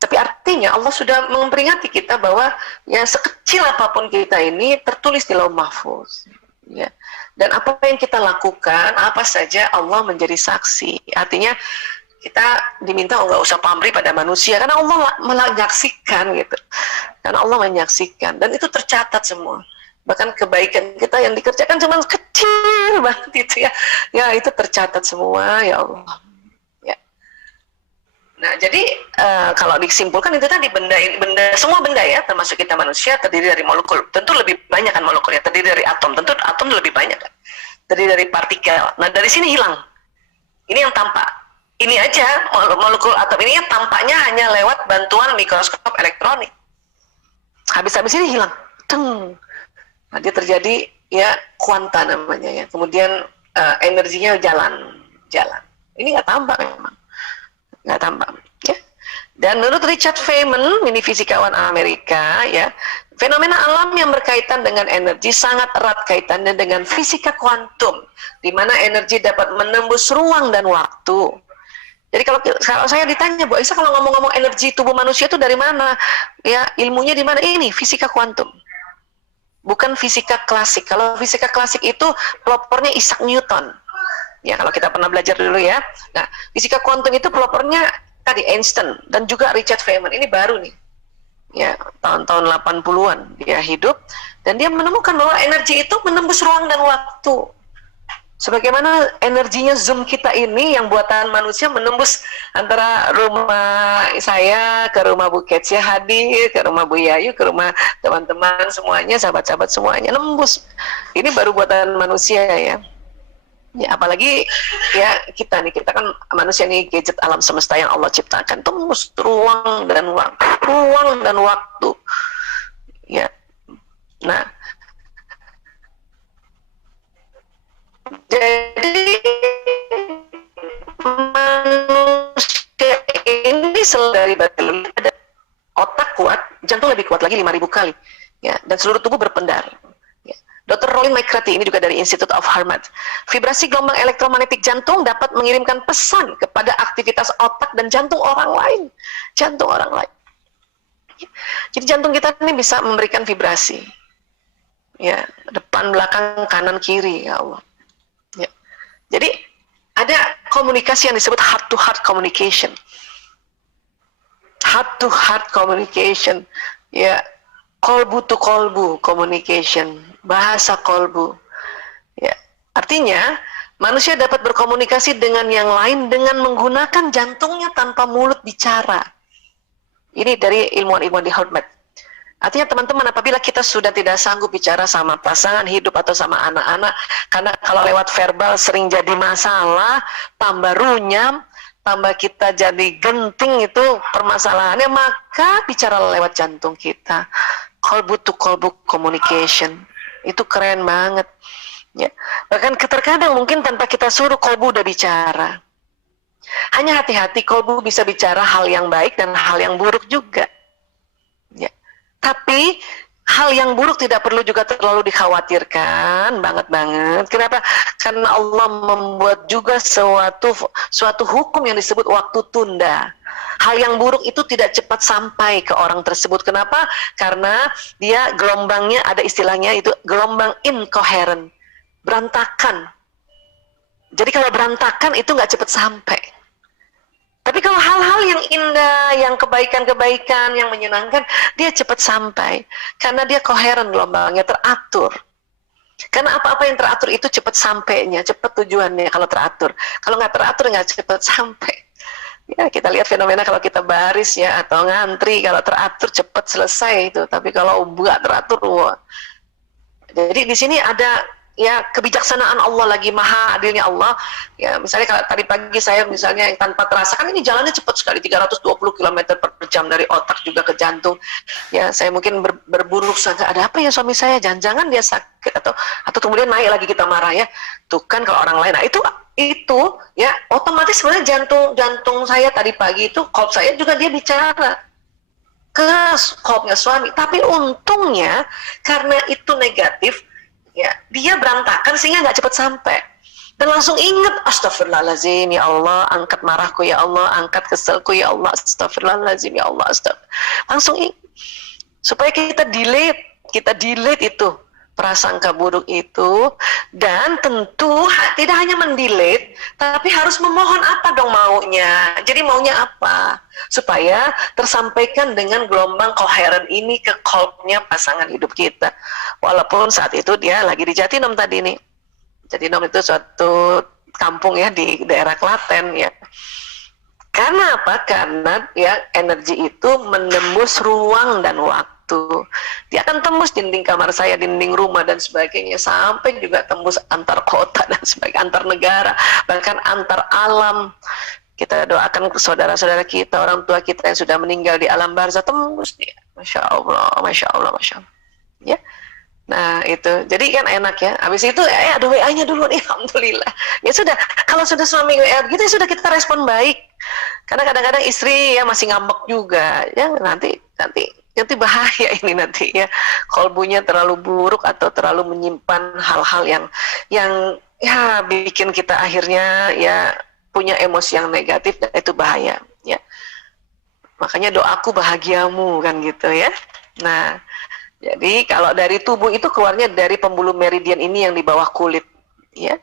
Tapi artinya Allah sudah memperingati kita bahwa ya sekecil apapun kita ini tertulis di Lauh Mahfuz. Ya. Dan apa yang kita lakukan, apa saja Allah menjadi saksi. Artinya kita diminta nggak usah pamrih pada manusia, karena Allah menyaksikan gitu. Karena Allah menyaksikan, dan itu tercatat semua. Bahkan kebaikan kita yang dikerjakan cuma kecil banget itu ya. Ya itu tercatat semua, ya Allah. Ya. Nah jadi kalau disimpulkan itu tadi semua benda ya, termasuk kita manusia terdiri dari molekul. Tentu lebih banyak kan molekulnya, terdiri dari atom. Tentu atom lebih banyak kan. Terdiri dari partikel. Nah dari sini hilang. Ini yang tampak. Ini aja molekul atom ini tampaknya hanya lewat bantuan mikroskop elektronik. Habis-habis ini hilang. Teng. Nah, dia terjadi ya kuanta namanya ya. Kemudian energinya jalan. Ini nggak tampak memang. Nggak tampak. Ya. Dan menurut Richard Feynman, ini fisikawan Amerika ya, fenomena alam yang berkaitan dengan energi sangat erat kaitannya dengan fisika kuantum, di mana energi dapat menembus ruang dan waktu. Jadi kalau saya ditanya, Bu Aisyah, kalau ngomong-ngomong energi tubuh manusia itu dari mana? Ya, ilmunya di mana? Ini fisika kuantum. Bukan fisika klasik. Kalau fisika klasik itu pelopornya Isaac Newton. Ya, kalau kita pernah belajar dulu ya. Nah, fisika kuantum itu pelopornya tadi Einstein dan juga Richard Feynman. Ini baru nih. Ya, tahun-tahun 80-an dia hidup dan dia menemukan bahwa energi itu menembus ruang dan waktu. Sebagaimana energinya Zoom kita ini yang buatan manusia menembus antara rumah saya ke rumah Bu Ketsia hadir, ke rumah Bu Yayu, ke rumah teman-teman semuanya, sahabat-sahabat semuanya nembus. Ini baru buatan manusia ya. Ya apalagi ya kita kan manusia nih, gadget alam semesta yang Allah ciptakan, tembus ruang dan waktu. Ya. Nah, jadi manusia ini selalu dari badan ada otak kuat, jantung lebih kuat lagi 5.000 kali, ya, dan seluruh tubuh berpendar. Ya. Dr. Rolin McCarthy ini juga dari Institute of Harvard. Vibrasi gelombang elektromagnetik jantung dapat mengirimkan pesan kepada aktivitas otak dan jantung orang lain. Jadi jantung kita ini bisa memberikan vibrasi, ya, depan, belakang, kanan, kiri, ya Allah. Jadi ada komunikasi yang disebut heart to heart communication. Heart to heart communication, ya, kolbu to kolbu communication, bahasa kolbu. Ya, artinya manusia dapat berkomunikasi dengan yang lain dengan menggunakan jantungnya tanpa mulut bicara. Ini dari ilmuwan-ilmuwan di Harvard. Artinya teman-teman, apabila kita sudah tidak sanggup bicara sama pasangan hidup atau sama anak-anak, karena kalau lewat verbal sering jadi masalah, tambah runyam, tambah kita jadi genting, itu permasalahannya, maka bicara lewat jantung kita. Kolbu to kolbu communication, itu keren banget. Ya. Bahkan terkadang mungkin tanpa kita suruh, kolbu udah bicara. Hanya hati-hati, kolbu bisa bicara hal yang baik dan hal yang buruk juga. Ya. Tapi hal yang buruk tidak perlu juga terlalu dikhawatirkan banget. Kenapa? Karena Allah membuat juga suatu hukum yang disebut waktu tunda. Hal yang buruk itu tidak cepat sampai ke orang tersebut. Kenapa? Karena dia gelombangnya, ada istilahnya itu gelombang incoherent, berantakan. Jadi kalau berantakan itu nggak cepat sampai. Tapi kalau hal-hal yang indah, yang kebaikan-kebaikan, yang menyenangkan, dia cepat sampai. Karena dia koheren gelombangnya, teratur. Karena apa-apa yang teratur itu cepat sampainya, cepat tujuannya kalau teratur. Kalau nggak teratur, nggak cepat sampai. Ya, kita lihat fenomena kalau kita baris ya, atau ngantri, kalau teratur cepat selesai itu. Tapi kalau nggak teratur, wah. Jadi di sini ada ya kebijaksanaan Allah, lagi maha adilnya Allah. Ya misalnya kalau tadi pagi saya misalnya yang tanpa terasa, kan ini jalannya cepat sekali, 320 km per jam dari otak juga ke jantung. Ya saya mungkin berburuk sangka, ada apa ya suami saya, jangan-jangan dia sakit, atau kemudian naik lagi kita marah ya, tuh kan kalau orang lain. Nah itu ya otomatis sebenarnya jantung saya tadi pagi itu, kolb saya juga dia bicara ke kolbnya suami. Tapi untungnya karena itu negatif, ya, dia berantakan sehingga nggak cepat sampai. Dan langsung ingat, astagfirullahaladzim, ya Allah, angkat marahku, ya Allah, angkat keselku, ya Allah, astagfirullahaladzim, ya Allah, langsung ingat. Supaya kita delete itu prasangka buruk itu, dan tentu tidak hanya mendelete, tapi harus memohon apa dong maunya. Jadi maunya apa? Supaya tersampaikan dengan gelombang koheren ini ke kolbnya pasangan hidup kita. Walaupun saat itu dia lagi di Jatinom tadi nih. Jatinom itu suatu kampung ya di daerah Klaten ya. Karena apa? Karena ya energi itu menembus ruang dan waktu. Dia akan tembus dinding kamar saya, dinding rumah dan sebagainya, sampai juga tembus antar kota dan sebagainya, antar negara, bahkan antar alam. Kita doakan saudara-saudara kita, orang tua kita yang sudah meninggal di alam barzah, tembus dia. Masya Allah, Masya Allah, Masya Allah. Ya. Nah itu, jadi kan enak ya. Habis itu ada WA-nya dulu nih, alhamdulillah. Ya sudah, kalau sudah suami WA gitu ya sudah, kita respon baik. Karena kadang-kadang istri ya masih ngambek juga, ya nanti bahaya ini nanti ya, kolbunya terlalu buruk atau terlalu menyimpan hal-hal yang ya bikin kita akhirnya ya punya emosi yang negatif, dan itu bahaya ya. Makanya doaku bahagiamu kan gitu ya. Nah, jadi kalau dari tubuh itu keluarnya dari pembuluh meridian ini yang di bawah kulit ya.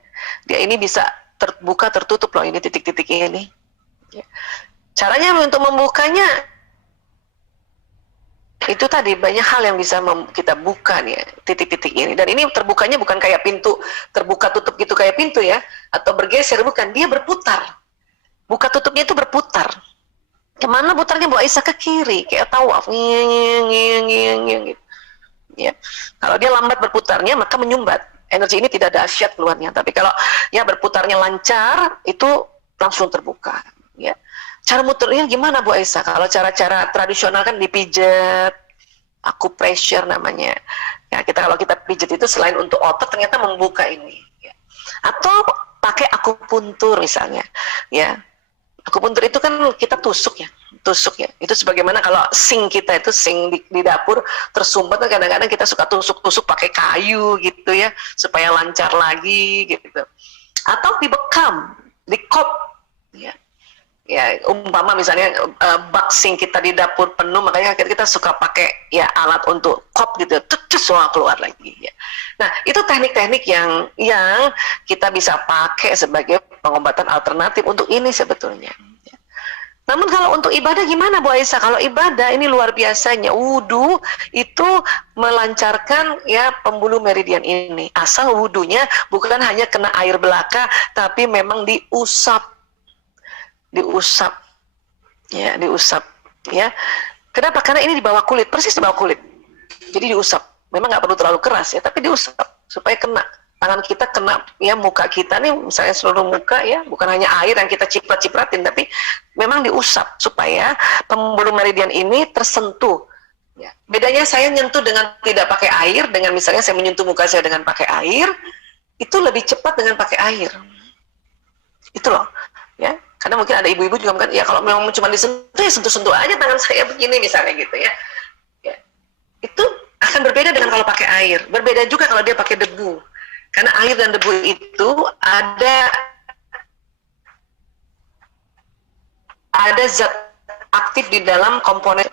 Dia ini bisa terbuka tertutup loh, ini titik-titik ini. Ya. Caranya untuk membukanya itu tadi banyak hal yang bisa kita buka nih ya, titik-titik ini. Dan ini terbukanya bukan kayak pintu terbuka tutup gitu kayak pintu ya, atau bergeser, bukan, dia berputar. Buka tutupnya itu berputar. Kemana putarnya Bu Aisyah? Ke kiri, kayak tawaf, gitu. Ya. Kalau dia lambat berputarnya maka menyumbat. Energi ini tidak dahsyat keluarnya. Tapi kalau ya berputarnya lancar, itu langsung terbuka. Ya. Cara muternya gimana Bu Aisyah? Kalau cara-cara tradisional kan dipijat, acupressure namanya. Ya, kalau kita pijat itu selain untuk otot ternyata membuka ini. Ya. Atau pakai akupuntur misalnya. Ya. Akupuntur itu kan kita tusuk ya. Itu sebagaimana kalau sink kita itu sink di dapur tersumbat, kadang-kadang kita suka tusuk-tusuk pakai kayu gitu ya, supaya lancar lagi gitu. Atau dibekam, dikop ya. Ya umpama misalnya bak sink kita di dapur penuh, makanya kita suka pakai ya alat untuk kop gitu, terus semua keluar lagi ya. Nah itu teknik-teknik yang kita bisa pakai sebagai pengobatan alternatif untuk ini sebetulnya ya. Namun kalau untuk ibadah gimana Bu Aisyah? Kalau ibadah ini luar biasanya, wudu itu melancarkan ya pembuluh meridian ini, asal wudunya bukan hanya kena air belaka, tapi memang diusap ya. Kenapa? Karena ini di bawah kulit, persis di bawah kulit. Jadi diusap. Memang nggak perlu terlalu keras ya, tapi diusap supaya kena tangan kita, kena ya muka kita nih, misalnya seluruh muka ya, bukan hanya air yang kita ciprat-cipratin, tapi memang diusap supaya pembuluh meridian ini tersentuh. Ya. Bedanya saya nyentuh dengan tidak pakai air, dengan misalnya saya menyentuh muka saya dengan pakai air, itu lebih cepat dengan pakai air. Itu loh, ya. Karena mungkin ada ibu-ibu juga kan, ya kalau memang cuma disentuh, ya sentuh-sentuh aja tangan saya begini misalnya gitu ya. Ya. Itu akan berbeda dengan kalau pakai air. Berbeda juga kalau dia pakai debu. Karena air dan debu itu ada zat aktif di dalam komponen.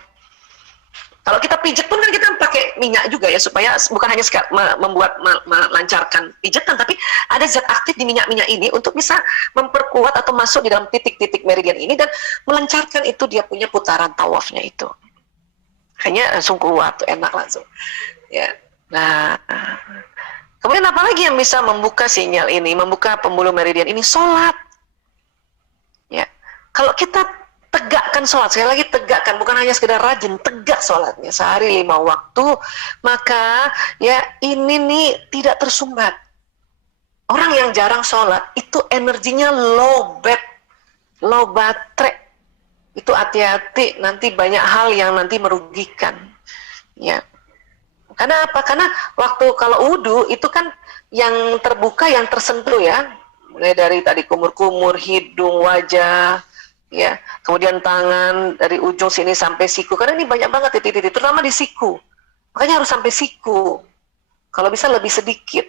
Kalau kita pijat pun kan kita pakai minyak juga ya, supaya bukan hanya melancarkan pijatan, tapi ada zat aktif di minyak-minyak ini untuk bisa memperkuat atau masuk di dalam titik-titik meridian ini dan melancarkan itu dia punya putaran tawafnya itu. Hanya langsung kuat, enak langsung. Ya. Nah, kemudian apa lagi yang bisa membuka sinyal ini, membuka pembuluh meridian ini? Sholat. Ya. Kalau kita tegakkan sholat, sekali lagi tegakkan, bukan hanya sekedar rajin, tegak sholatnya sehari 5 waktu, maka ya ini nih tidak tersumbat. Orang yang jarang sholat itu energinya low baterai, itu hati-hati, nanti banyak hal yang nanti merugikan ya. Karena apa? Karena waktu kalau wudu itu kan yang terbuka, yang tersentuh ya, mulai dari tadi kumur-kumur, hidung, wajah ya, kemudian tangan dari ujung sini sampai siku, karena ini banyak banget titik-titik, terutama di siku, makanya harus sampai siku, kalau bisa lebih sedikit,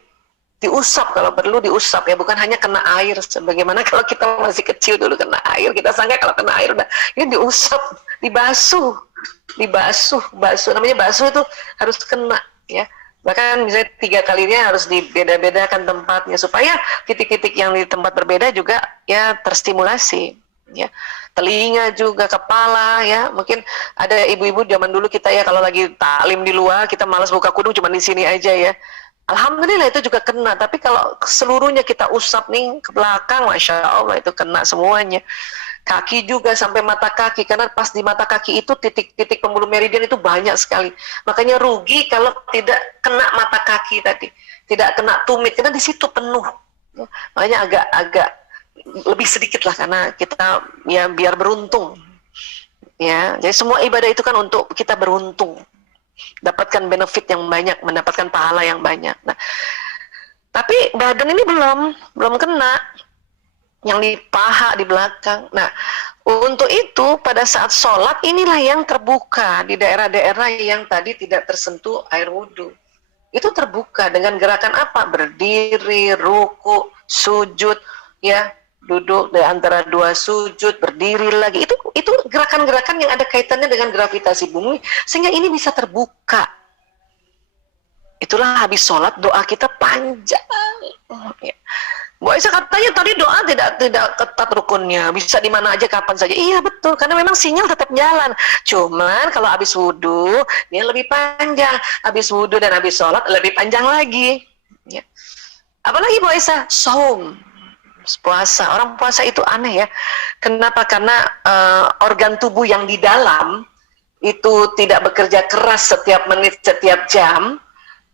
diusap kalau perlu diusap ya, bukan hanya kena air, sebagaimana kalau kita masih kecil dulu kena air, kita sangka kalau kena air udah, ini diusap, dibasuh, namanya basuh itu harus kena ya, Bahkan misalnya 3 kalinya harus dibeda-bedakan tempatnya supaya titik-titik yang di tempat berbeda juga ya terstimulasi. Ya, telinga juga, kepala, ya mungkin ada ibu-ibu zaman dulu kita ya kalau lagi taklim di luar kita malas buka kudung cuma di sini aja ya. Alhamdulillah itu juga kena, tapi kalau seluruhnya kita usap nih ke belakang, masya Allah itu kena semuanya. Kaki juga sampai mata kaki, karena pas di mata kaki itu titik-titik pembuluh meridian itu banyak sekali. Makanya rugi kalau tidak kena mata kaki tadi, tidak kena tumit, karena di situ penuh. Makanya agak lebih sedikit lah karena kita ya biar beruntung. Ya, jadi semua ibadah itu kan untuk kita beruntung, dapatkan benefit yang banyak, mendapatkan pahala yang banyak. Nah, tapi badan ini belum kena. Yang di paha di belakang. Nah, untuk itu pada saat sholat inilah yang terbuka di daerah-daerah yang tadi tidak tersentuh air wudhu. Itu terbuka dengan gerakan apa? Berdiri, ruku, sujud, ya, duduk di antara 2 sujud, berdiri lagi. Itu gerakan-gerakan yang ada kaitannya dengan gravitasi bumi sehingga ini bisa terbuka. Itulah habis sholat doa kita panjang. Ya. Bu Aisyah katanya tadi doa tidak ketat rukunnya, bisa di mana aja kapan saja. Iya betul, karena memang sinyal tetap jalan. Cuman kalau habis wudhu dia lebih panjang, habis wudhu dan habis sholat lebih panjang lagi. Ya. Apalagi Bu Aisyah, saum, puasa. Orang puasa itu aneh ya. Kenapa? Karena organ tubuh yang di dalam itu tidak bekerja keras setiap menit, setiap jam,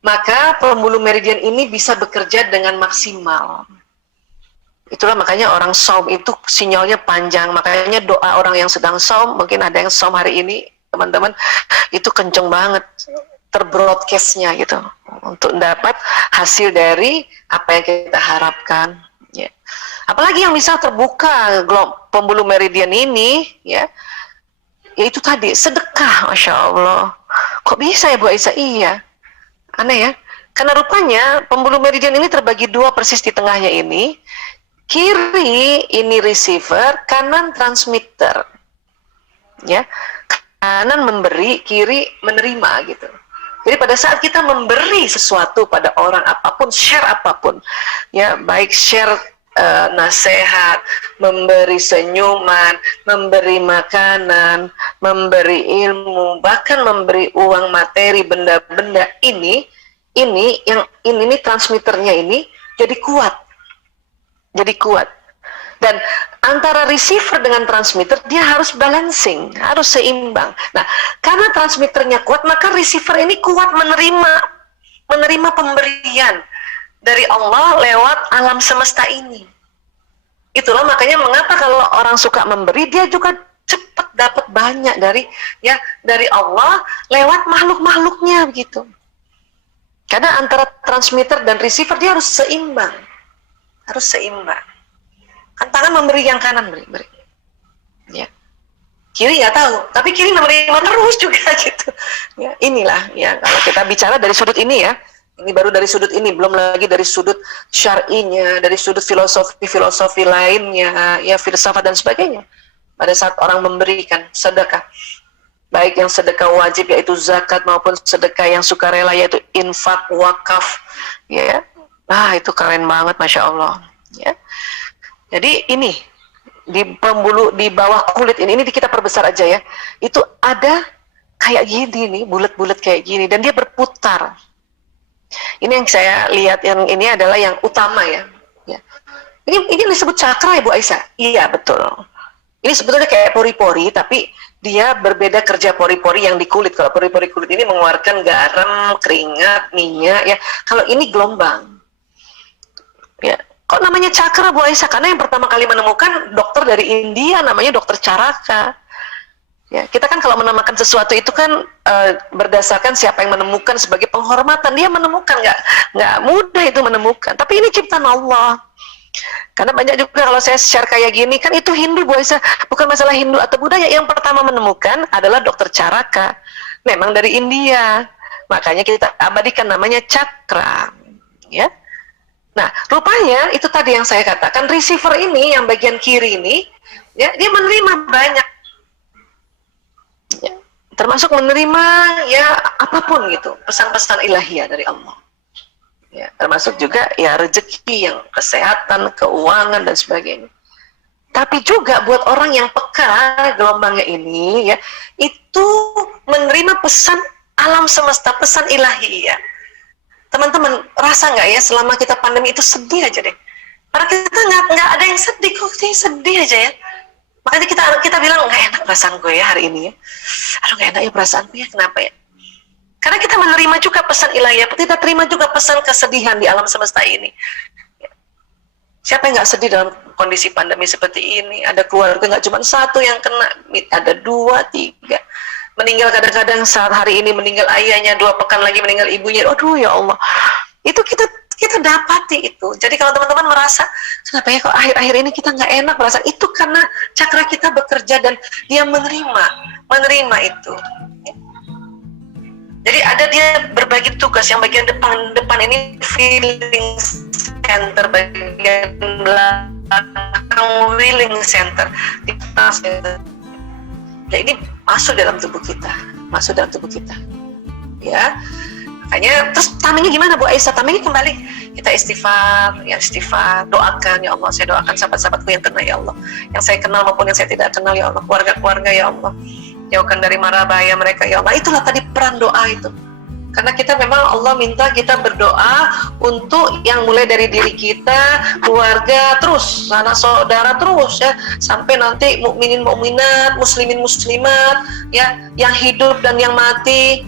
maka pembuluh meridian ini bisa bekerja dengan maksimal. Itulah makanya orang saum itu sinyalnya panjang. Makanya doa orang yang sedang saum, mungkin ada yang saum hari ini, teman-teman, itu kenceng banget terbroadcastnya gitu, untuk dapat hasil dari apa yang kita harapkan. Ya. Apalagi yang bisa terbuka pembuluh meridian ini, ya, yaitu tadi sedekah, masya Allah. Kok bisa ya Bu Aisyah? Iya, aneh ya. Karena rupanya pembuluh meridian ini terbagi 2 persis di tengahnya ini. Kiri ini receiver, kanan transmitter. Ya. Kanan memberi, kiri menerima gitu. Jadi pada saat kita memberi sesuatu pada orang apapun, share apapun, ya, baik share nasihat, memberi senyuman, memberi makanan, memberi ilmu, bahkan memberi uang materi, benda-benda ini transmitternya ini jadi kuat. Dan antara receiver dengan transmitter dia harus balancing, harus seimbang. Nah, karena transmitternya kuat, maka receiver ini kuat menerima pemberian dari Allah lewat alam semesta ini. Itulah makanya mengapa kalau orang suka memberi, dia juga cepat dapat banyak dari Allah lewat makhluk-makhluknya begitu. Karena antara transmitter dan receiver dia harus seimbang. Kan tangan memberi, yang kanan beri. Ya. Kiri nggak tahu, tapi kiri menerima terus juga gitu. Ya, inilah ya kalau kita bicara dari sudut ini ya. Ini baru dari sudut ini, belum lagi dari sudut syar'inya, dari sudut filosofi lainnya, ya filsafat dan sebagainya. Pada saat orang memberikan sedekah, baik yang sedekah wajib yaitu zakat maupun sedekah yang sukarela yaitu infak, wakaf, ya. Nah, itu keren banget, masya Allah. Ya. Jadi ini di bawah kulit ini kita perbesar aja ya. Itu ada kayak gini nih, bulat-bulat kayak gini, dan dia berputar. Ini yang saya lihat, yang ini adalah yang utama ya. Ya. Ini disebut cakra ya Bu Aisyah? Iya betul. Ini sebetulnya kayak pori-pori, tapi dia berbeda kerja pori-pori yang di kulit. Kalau pori-pori kulit ini mengeluarkan garam, keringat, minyak ya. Kalau ini gelombang. Ya, kok namanya cakra Bu Aisyah? Karena yang pertama kali menemukan dokter dari India, namanya dokter Caraka. Ya, kita kan kalau menamakan sesuatu itu kan berdasarkan siapa yang menemukan sebagai penghormatan. Dia menemukan, nggak mudah itu menemukan. Tapi ini ciptaan Allah. Karena banyak juga kalau saya share kayak gini, kan itu Hindu Bu Aisyah, bukan masalah Hindu atau budaya. Yang pertama menemukan adalah dokter Caraka. Memang dari India. Makanya kita abadikan namanya cakra. Ya. Nah, rupanya itu tadi yang saya katakan, receiver ini yang bagian kiri ini, ya, dia menerima banyak. Ya, termasuk menerima ya apapun gitu, pesan-pesan ilahiyah dari Allah. Ya, termasuk juga ya rezeki, yang kesehatan, keuangan dan sebagainya. Tapi juga buat orang yang peka gelombangnya ini ya, itu menerima pesan alam semesta, pesan ilahi ya. Teman-teman rasa nggak ya selama kita pandemi itu sedih aja deh. Karena kita nggak ada yang sedih, kok sedih aja ya. Makanya kita bilang nggak enak perasaan gue ya hari ini ya. Aduh nggak enak ya perasaanku ya, kenapa ya? Karena kita menerima juga pesan ilahi, kita terima juga pesan kesedihan di alam semesta ini. Siapa yang nggak sedih dalam kondisi pandemi seperti ini? Ada keluarga nggak cuma satu yang kena, ada 2, 3. Meninggal kadang-kadang saat hari ini meninggal ayahnya, 2 pekan lagi meninggal ibunya. Aduh ya Allah, itu kita dapati itu. Jadi kalau teman-teman merasa kenapa ya kok akhir-akhir ini kita nggak enak merasa, itu karena cakra kita bekerja dan dia menerima itu. Jadi ada dia berbagi tugas, yang bagian depan ini feeling center, bagian belakang willing center, di atas center. Ya ini masuk dalam tubuh kita, ya. Makanya terus tamengnya gimana Bu Aisyah? Tamengnya kembali kita istighfar, doakan ya Allah, saya doakan sahabat-sahabatku yang kenal ya Allah, yang saya kenal maupun yang saya tidak kenal ya Allah, keluarga-keluarga ya Allah, jauhkan dari mara bahaya mereka ya Allah. Itulah tadi peran doa itu. Karena kita memang Allah minta kita berdoa untuk yang mulai dari diri kita, keluarga, terus anak saudara, terus ya sampai nanti mukminin mukminat, muslimin muslimat ya, yang hidup dan yang mati.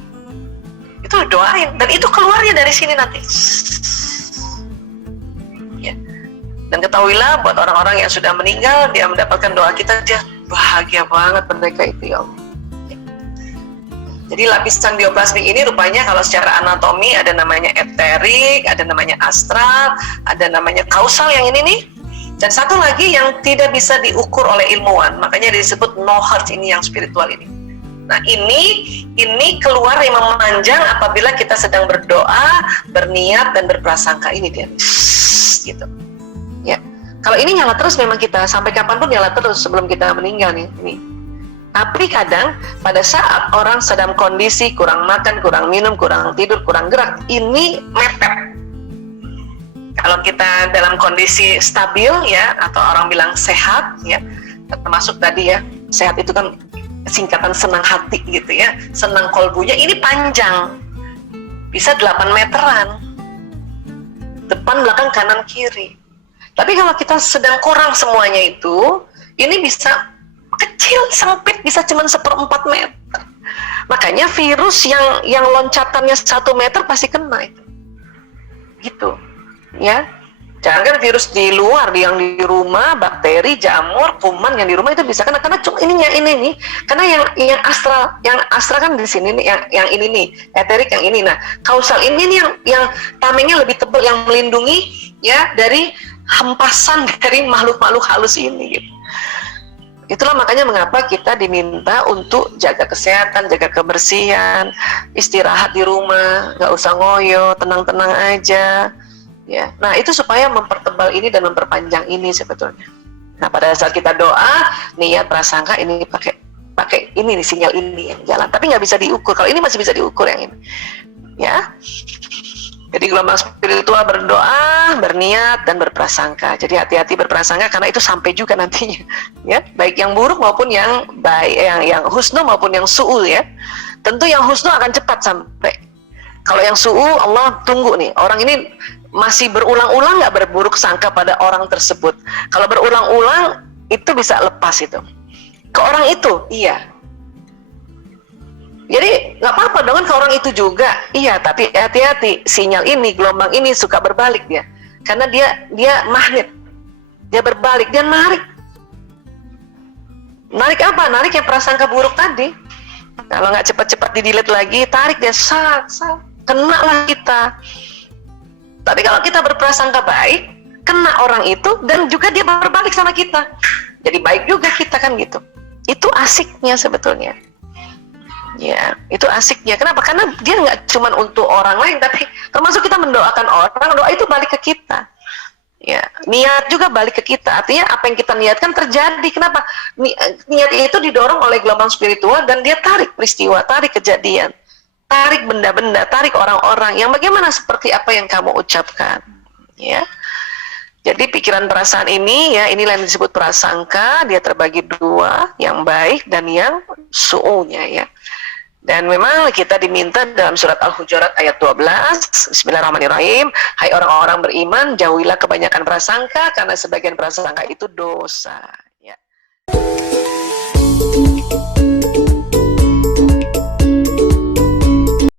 Itu doain, dan itu keluarnya dari sini nanti. Ya. Dan ketahuilah buat orang-orang yang sudah meninggal, dia mendapatkan doa kita, dia bahagia banget mereka itu ya Allah. Jadi lapisan bioplasmik ini rupanya kalau secara anatomi ada namanya eterik, ada namanya astral, ada namanya kausal yang ini nih. Dan satu lagi yang tidak bisa diukur oleh ilmuwan, makanya disebut no heart, ini yang spiritual ini. Nah ini keluar yang memanjang apabila kita sedang berdoa, berniat dan berprasangka, ini dia. Gitu. Ya. Kalau ini nyala terus memang kita sampai kapanpun nyala terus sebelum kita meninggal nih. Ini. Tapi kadang pada saat orang sedang kondisi kurang makan, kurang minum, kurang tidur, kurang gerak, ini mepet. Kalau kita dalam kondisi stabil ya, atau orang bilang sehat ya, termasuk tadi ya, sehat itu kan singkatan senang hati gitu ya, senang kolbunya ini panjang, bisa 8 meteran, depan, belakang, kanan, kiri. Tapi kalau kita sedang kurang semuanya itu, ini bisa kecil, sempit, bisa cuma 1/4 meter. Makanya virus yang loncatannya 1 meter pasti kena itu. Gitu. Ya. Jangan kan virus di luar, yang di rumah, bakteri, jamur, kuman yang di rumah itu bisa kena, karena cuma ini nih. Karena yang astral kan di sini nih, yang ini nih, eterik yang ini. Nah, kausal ini nih yang tamengnya lebih tebal, yang melindungi ya dari hempasan dari makhluk-makhluk halus ini gitu. Itulah makanya mengapa kita diminta untuk jaga kesehatan, jaga kebersihan, istirahat di rumah, nggak usah ngoyo, tenang-tenang aja. Ya, nah itu supaya mempertebal ini dan memperpanjang ini sebetulnya. Nah pada saat kita doa, niat, prasangka ini pakai ini nih, sinyal ini yang jalan. Tapi nggak bisa diukur. Kalau ini masih bisa diukur yang ini. Ya. Jadi gelombang spiritual berdoa, berniat, dan berprasangka. Jadi hati-hati berprasangka karena itu sampai juga nantinya, ya, baik yang buruk maupun yang baik, yang husnu maupun yang su'ul ya. Tentu yang husnu akan cepat sampai. Kalau yang su'ul, Allah tunggu nih. Orang ini masih berulang-ulang nggak berburuk sangka pada orang tersebut. Kalau berulang-ulang itu bisa lepas itu. Ke orang itu, iya. Jadi nggak apa-apa dong ke orang itu juga, iya. Tapi hati-hati, sinyal ini, gelombang ini suka berbalik dia, karena dia magnet, dia berbalik, dia narik apa? Narik yang prasangka buruk tadi. Kalau nggak cepat-cepat di-delete lagi, tarik dia, kena lah kita. Tapi kalau kita berprasangka baik, kena orang itu dan juga dia berbalik sama kita, jadi baik juga kita kan gitu. Itu asiknya sebetulnya. Ya, itu asiknya. Kenapa? Karena dia nggak cuma untuk orang lain, tapi termasuk kita mendoakan orang, doa itu balik ke kita. Ya, niat juga balik ke kita. Artinya apa yang kita niatkan terjadi. Kenapa? Niat itu didorong oleh gelombang spiritual dan dia tarik peristiwa, tarik kejadian, tarik benda-benda, tarik orang-orang yang bagaimana seperti apa yang kamu ucapkan. Ya. Jadi pikiran perasaan ini ya, inilah yang disebut prasangka, dia terbagi dua, yang baik dan yang su'unya ya. Dan memang kita diminta dalam surat Al-Hujurat ayat 12, Bismillahirrahmanirrahim, hai orang-orang beriman, jauhilah kebanyakan prasangka karena sebagian prasangka itu dosa.